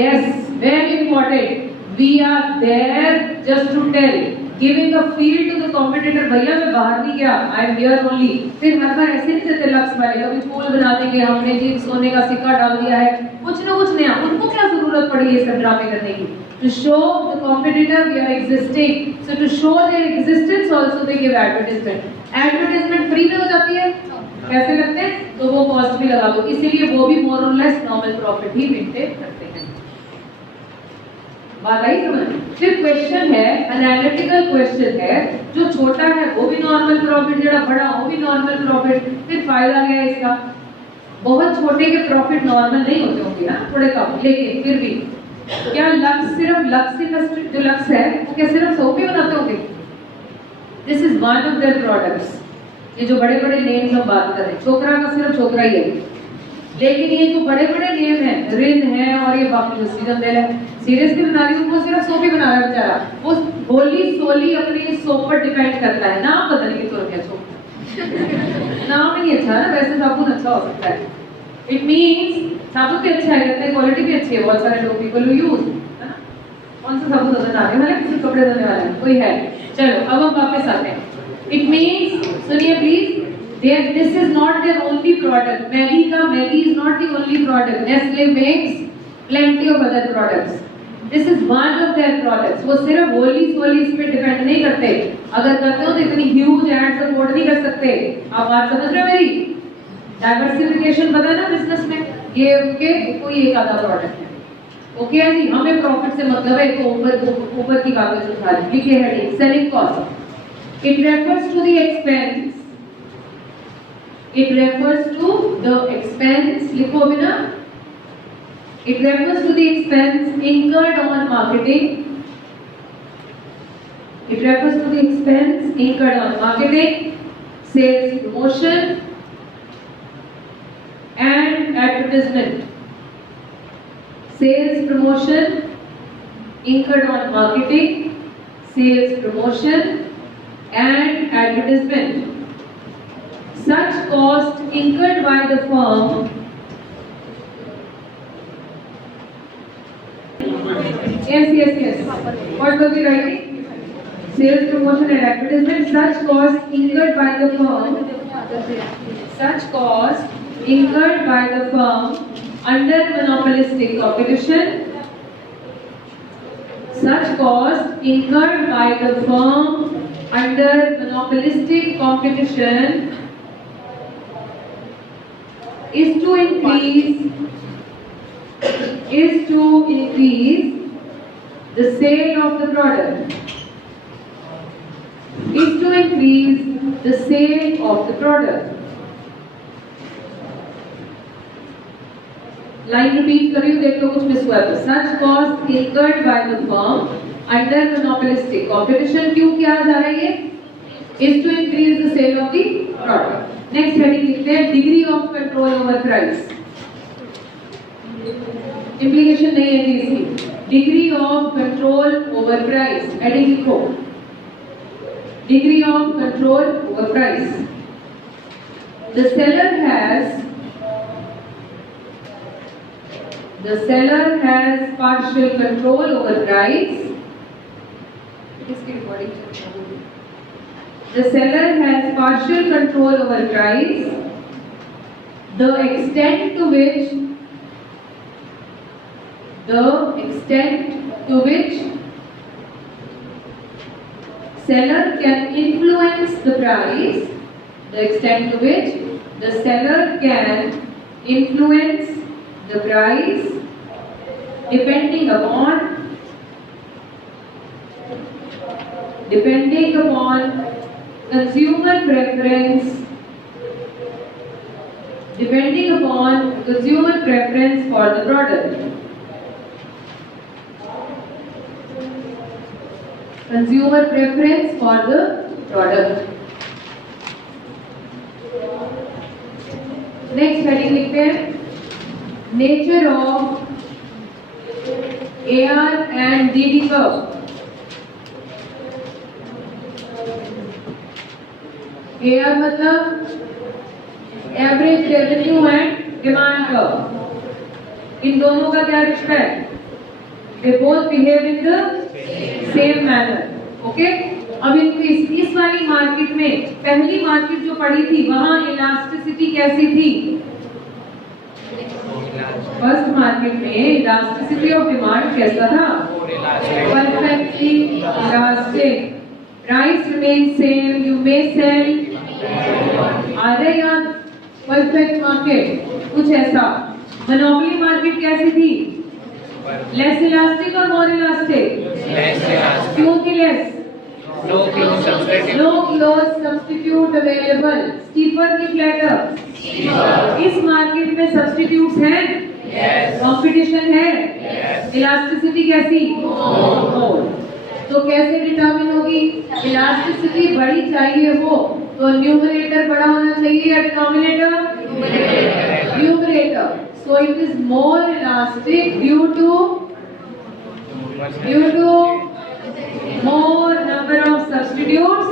yes, very important, we are there just to tell, giving a feel to the competitor, भैया मैं बाहर नहीं गया, आई एम हियर ओनली। फिर हर बार ऐसे नहीं देते लक्स वाले, कभी फूल बना देंगे, हमने जी सोने का सिक्का डाल दिया है, कुछ ना कुछ नया। उनको क्या जरूरत पड़ी ये सब ड्रामे करने की? To show the competitor we are existing, so to show their existence also they give advertisement. Advertisement free में हो जाती है, पैसे लगते हैं तो वो कॉस्ट भी लगा दो, इसीलिए वो भी मोर or less normal profit he maintain करते हैं। बात आई समझ? फिर क्वेश्चन है, एनालिटिकल क्वेश्चन है, जो छोटा है वो भी नॉर्मल प्रॉफिट, जो बड़ा वो भी नॉर्मल प्रॉफिट। फिर फायदा क्या है इसका? बहुत छोटे के प्रॉफिट नॉर्मल नहीं होते होंगे ना, थोड़े कम, लेकिन फिर भी क्या लक्स, सिर्फ लक्स इंडस्ट्री जो लक्स है वो क्या सिर्फ सोप ही बनाते होंगे? This is one of their products. ये जो बड़े बड़े नेम्स हम बात कर रहे हैं, छोकरा का सिर्फ छोकरा ही है, लेकिन ये जो बड़े बड़े नेम है, रिन है और ये बाकी जो सीजन है, सीरियसली बना रही हूँ, वो सिर्फ सोप ही बना रहा है बेचारा। वो होली सोली अपनी सोप पर डिपेंड करता है, नाम पता नहीं कितना क्या सोप नाम नहीं अच्छा ना, वैसे साबुन अच्छा हो सकता है। इट मींस साबुन भी अच्छा है, कहते हैं क्वालिटी भी अच्छी है, बहुत सारे लोग पीपल यूज, है ना? कौन सा साबुन होता है? वाले किसी कपड़े धोने वाला कोई है? चलो अब हम वापस आते हैं। इट मींस, सुनिए please, this is not their only product. Maggi is not the only product. Nestle makes plenty of other products. This is one of their products. वो सिर्फ होली सोली इस पे डिपेंड नहीं करते, अगर करते हो तो इतनी ह्यूज एड सपोर्ट नहीं कर सकते। आप बात समझ रहे हो मेरी? डाइवर्सिफिकेशन पता है ना बिजनेस में, ये उनके कोई एक आधा प्रोडक्ट है। ओके है जी, हमें प्रॉफिट से मतलब है, तो ऊपर की कागज उठा ली, लिखिए heading selling cost. It refers to the expense, it refers to the expense, लिखो बिना, it refers to the expense incurred on marketing It refers to the expense incurred on marketing, sales, promotion, and advertisement. Sales, promotion, incurred on marketing, sales, promotion, and advertisement. Such cost incurred by the firm. Yes. What was the writing? Sales, promotion, and advertisement. Such cost incurred by the firm. Such cost incurred by the firm under monopolistic competition. Such cost incurred by the firm under monopolistic competition is to increase the sale of the product. Is to increase the sale of the product. Line repeat कर रही हूँ, देख लो कुछ miss हुआ तो. Such cost incurred by the firm under monopolistic competition. क्यों किया जा रहा है ये? Is to increase the sale of the product. Next heading लिखते हैं degree of control over price. Implication नहीं है इसकी. Degree of control over price. Heading लिखो. Degree of control over price. The seller has partial control over price. The seller has partial control over price. The extent to which seller can influence the price. The extent to which the seller can influence the price depending upon consumer preference for the product. Consumer preference for the product. Next heading लिखते हैं nature of AR and DD curve. AR मतलब average revenue and demand curve. इन दोनों का क्या रिश्ता है? They both behave in the same manner. Okay? अब इस वाली मार्केट में पहली मार्केट जो पड़ी थी वहां इलास्टिसिटी कैसी थी? फर्स्ट मार्केट में इलास्टिसिटी ऑफ डिमांड कैसा था? Perfectly elastic. Price remain same, you may sell. आ रहे याद? परफेक्ट मार्केट कुछ ऐसा. मोनोपोली मार्केट कैसी थी? लेस इलास्टिक और मोर इलास्टिक? क्यों थी less? No close substitute available. Steeper की flatter? इस मार्केट में सब्स्टिट्यूट्स हैं? कंपटीशन है? इलास्टिसिटी कैसी? मोर. तो कैसे डिटरमिन होगी? इलास्टिसिटी बड़ी चाहिए हो तो न्यूमरेटर बड़ा होना चाहिए या denominator? Numerator. So it is more elastic due to more number of substitutes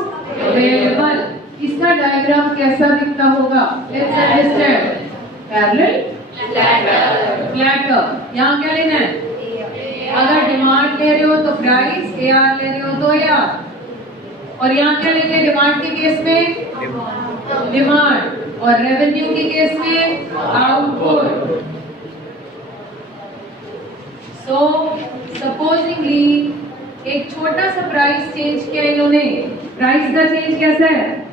available. इसका डायग्राम कैसा दिखता होगा? Let's understand. Parallel, flatter. यहाँ क्या लेना है? अगर डिमांड ले रहे हो तो प्राइस, AR ले रहे हो तो AR. और यहाँ क्या लेंगे डिमांड के केस में? डिमांड. और रेवेन्यू के केस में आउटपुट. सो सपोजिंगली एक छोटा सा प्राइस चेंज किया इन्होंने. प्राइस का चेंज कैसा है?